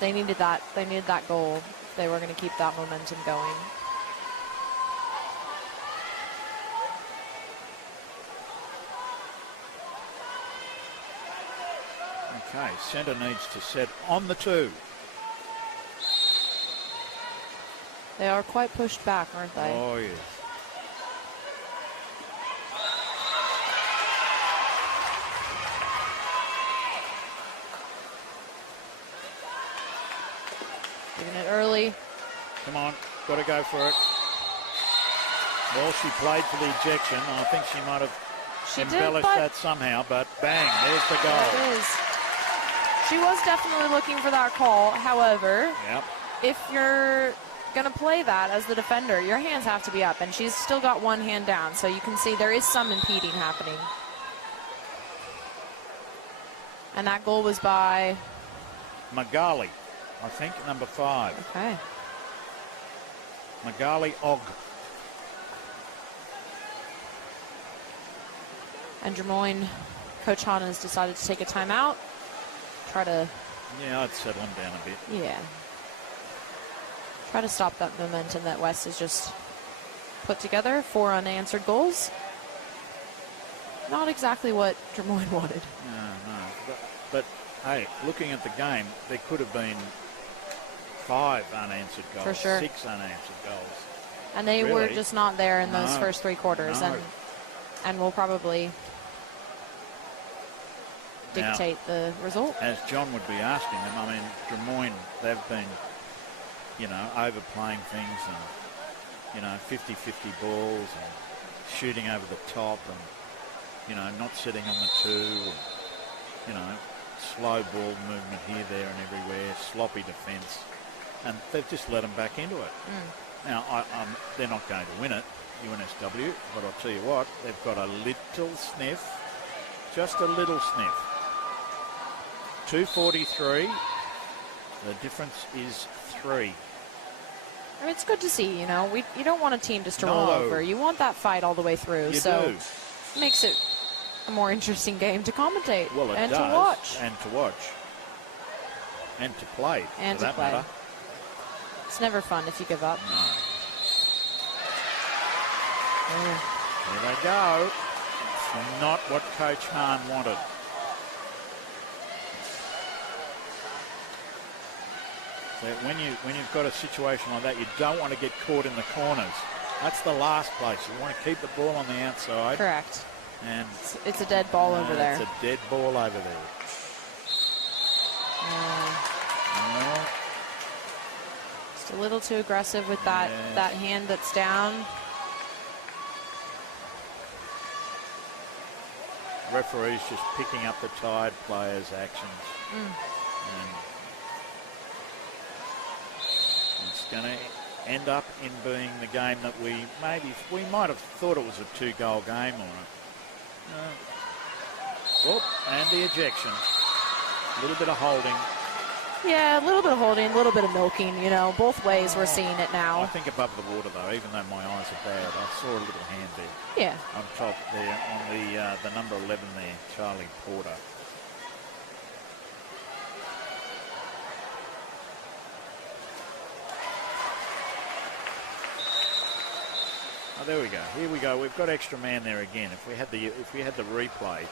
They needed that. They needed that goal if they were going to keep that momentum going. Okay, centre needs to set on the 2. They are quite pushed back, aren't they? Oh, yes. Giving it early. Come on, got to go for it. Well, she played for the ejection. I think she might have embellished that somehow, but bang, there's the goal. There it is. She was definitely looking for that call. However, if you're going to play that as the defender, your hands have to be up, and she's still got one hand down, so you can see there is some impeding happening. And that goal was by Magali, I think, number 5. Okay. Magali Og. And Drummoyne, Coach Hahn has decided to take a timeout. Try to... Yeah, I'd settle him down a bit. Yeah. Try to stop that momentum that West has just put together. 4 unanswered goals. Not exactly what Drummoyne wanted. No. But hey, looking at the game, there could have been 5 unanswered goals, For sure. 6 unanswered goals. And they were just not there in those No. first 3 quarters. No. And will probably dictate the result. As John would be asking them, I mean, Drummoyne, they've been, overplaying things and, 50-50 balls and shooting over the top and, not sitting on the 2 and, slow ball movement here, there and everywhere, sloppy defence. And they've just let them back into it. Now, they're not going to win it, UNSW, but I'll tell you what, they've got a little sniff, just a little sniff. 2:43, the difference is 3. I mean, it's good to see, you don't want a team just to roll No. over. You want that fight all the way through. You so do. it makes it a more interesting game to commentate Well, it and does, to watch. and to watch. And to play, And for to that play. matter. It's never fun if you give up. No. Here they go. It's not what Coach Hahn wanted. So when you've got a situation like that, you don't want to get caught in the corners. That's the last place. You want to keep the ball on the outside. Correct. And It's a dead ball over there. It's a dead ball over there. Oh. Just a little too aggressive with that hand that's down. Referees just picking up the tired players' actions. And it's going to end up in being the game that we might have thought it was a 2-goal game and the ejection. A little bit of holding. Yeah, a little bit of holding, a little bit of milking, both ways we're seeing it now. I think above the water, though, even though my eyes are bad, I saw a little hand there. Yeah. On top there, on the number 11 there, Charlie Porter. Oh, there we go. Here we go. We've got extra man there again. If we had the replay,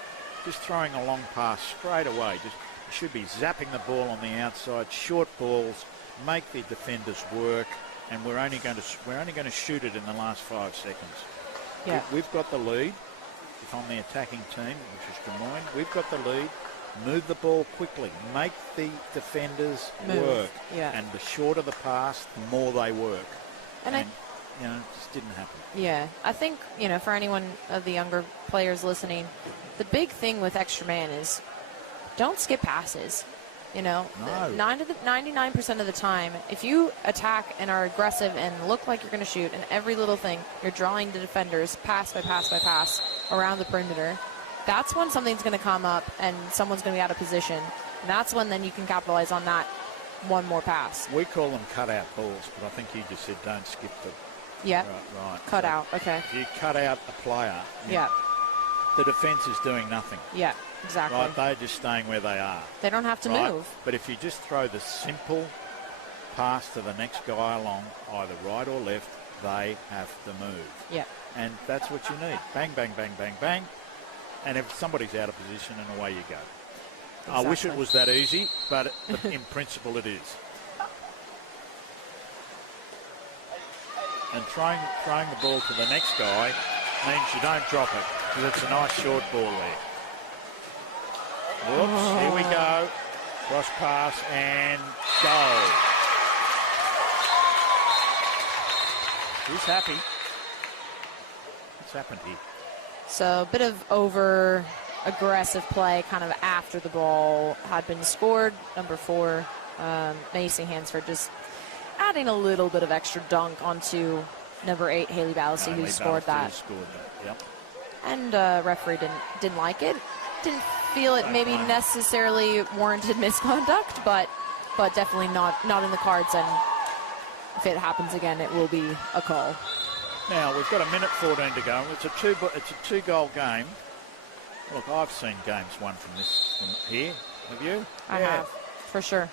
just throwing a long pass straight away, just should be zapping the ball on the outside, short balls, make the defenders work, and we're only going to shoot it in the last 5 seconds. Yeah. We've got the lead. If I'm the attacking team, which is Drummoyne, we've got the lead. Move the ball quickly. Make the defenders work. Yeah. And the shorter the pass, the more they work. And it just didn't happen. Yeah, I think, for anyone of the younger players listening, the big thing with extra man is don't skip passes. No. 99% of the time, if you attack and are aggressive and look like you're going to shoot, and every little thing, you're drawing the defenders pass by pass by pass around the perimeter, that's when something's going to come up and someone's going to be out of position. And that's when then you can capitalize on that one more pass. We call them cut-out balls, but I think you just said don't skip them. Yeah. Right. Cut out. Okay. If you cut out a player, Yeah. the defence is doing nothing. Yeah, exactly. Right, they're just staying where they are. They don't have to move. But if you just throw the simple pass to the next guy along, either right or left, they have to move. Yeah. And that's what you need. Bang, bang, bang, bang, bang. And if somebody's out of position, and away you go. Exactly. I wish it was that easy, but in principle it is. And throwing the ball to the next guy means you don't drop it, because it's a nice short ball there. Whoops, here we go. Cross pass and goal. Who's happy? What's happened here? So a bit of over aggressive play kind of after the ball had been scored. Number 4, Macy Hansford, just adding a little bit of extra dunk onto number 8, Haley Ballasy, who scored that. Yep. And referee didn't like it. Didn't feel it maybe necessarily warranted misconduct, but definitely not in the cards. And if it happens again, it will be a call. Now we've got a minute 14 to go. It's a 2-goal game. Look, I've seen games won from here. Have you? I have, for sure.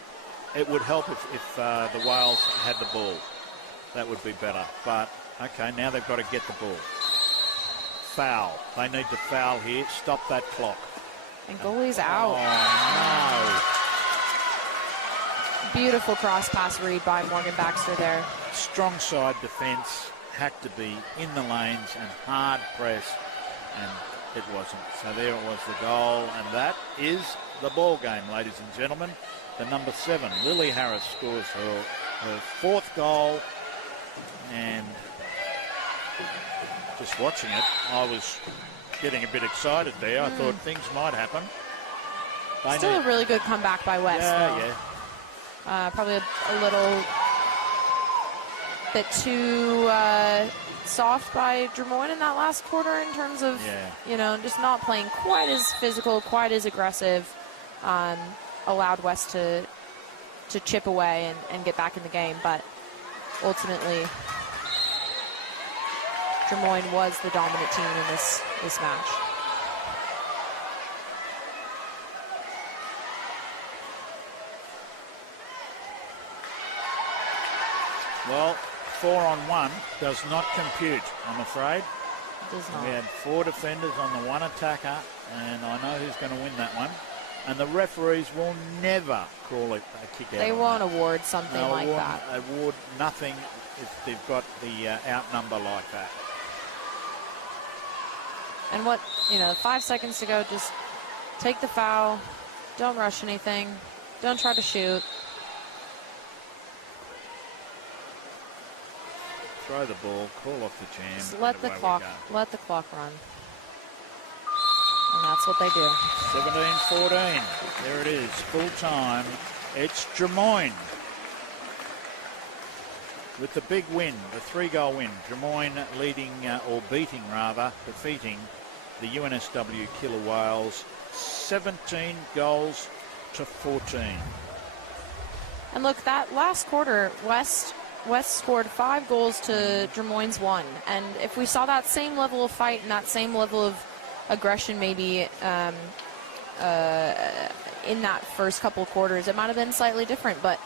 It would help if the Wales had the ball. That would be better. But, okay, now they've got to get the ball. Foul. They need to foul here. Stop that clock. And goalie's out. Oh, no. Beautiful cross pass read by Morgan Baxter there. Strong side defence, had to be in the lanes and hard press, and it wasn't. So there it was, the goal, and that is the ball game, ladies and gentlemen. The number 7, Lily Harris, scores her 4th goal, and just watching it, I was getting a bit excited there. I thought things might happen. Still a really good comeback by West, though. Yeah. Probably a little bit too soft by Drummoyne in that last quarter in terms of, you know, just not playing quite as physical, quite as aggressive. Allowed West to chip away and get back in the game, but ultimately Drummoyne was the dominant team in this match. Well, 4-on-1 does not compute, I'm afraid. It does not. We had 4 defenders on the 1 attacker, and I know who's going to win that one. And the referees will never call it a kick out. They won't award something like that. Award nothing if they've got the outnumber like that. And 5 seconds to go, just take the foul. Don't rush anything. Don't try to shoot. Throw the ball, call off the jam. Just let the clock run. And that's what they do. 17-14. There it is, full time. It's Drummoyne with the big win, the 3-goal win. Drummoyne leading, or beating rather, defeating the UNSW Killer Whales 17 goals to 14. And look, that last quarter, West scored 5 goals to Drummoyne's 1. And if we saw that same level of fight and that same level of aggression maybe in that first couple of quarters, it might have been slightly different. But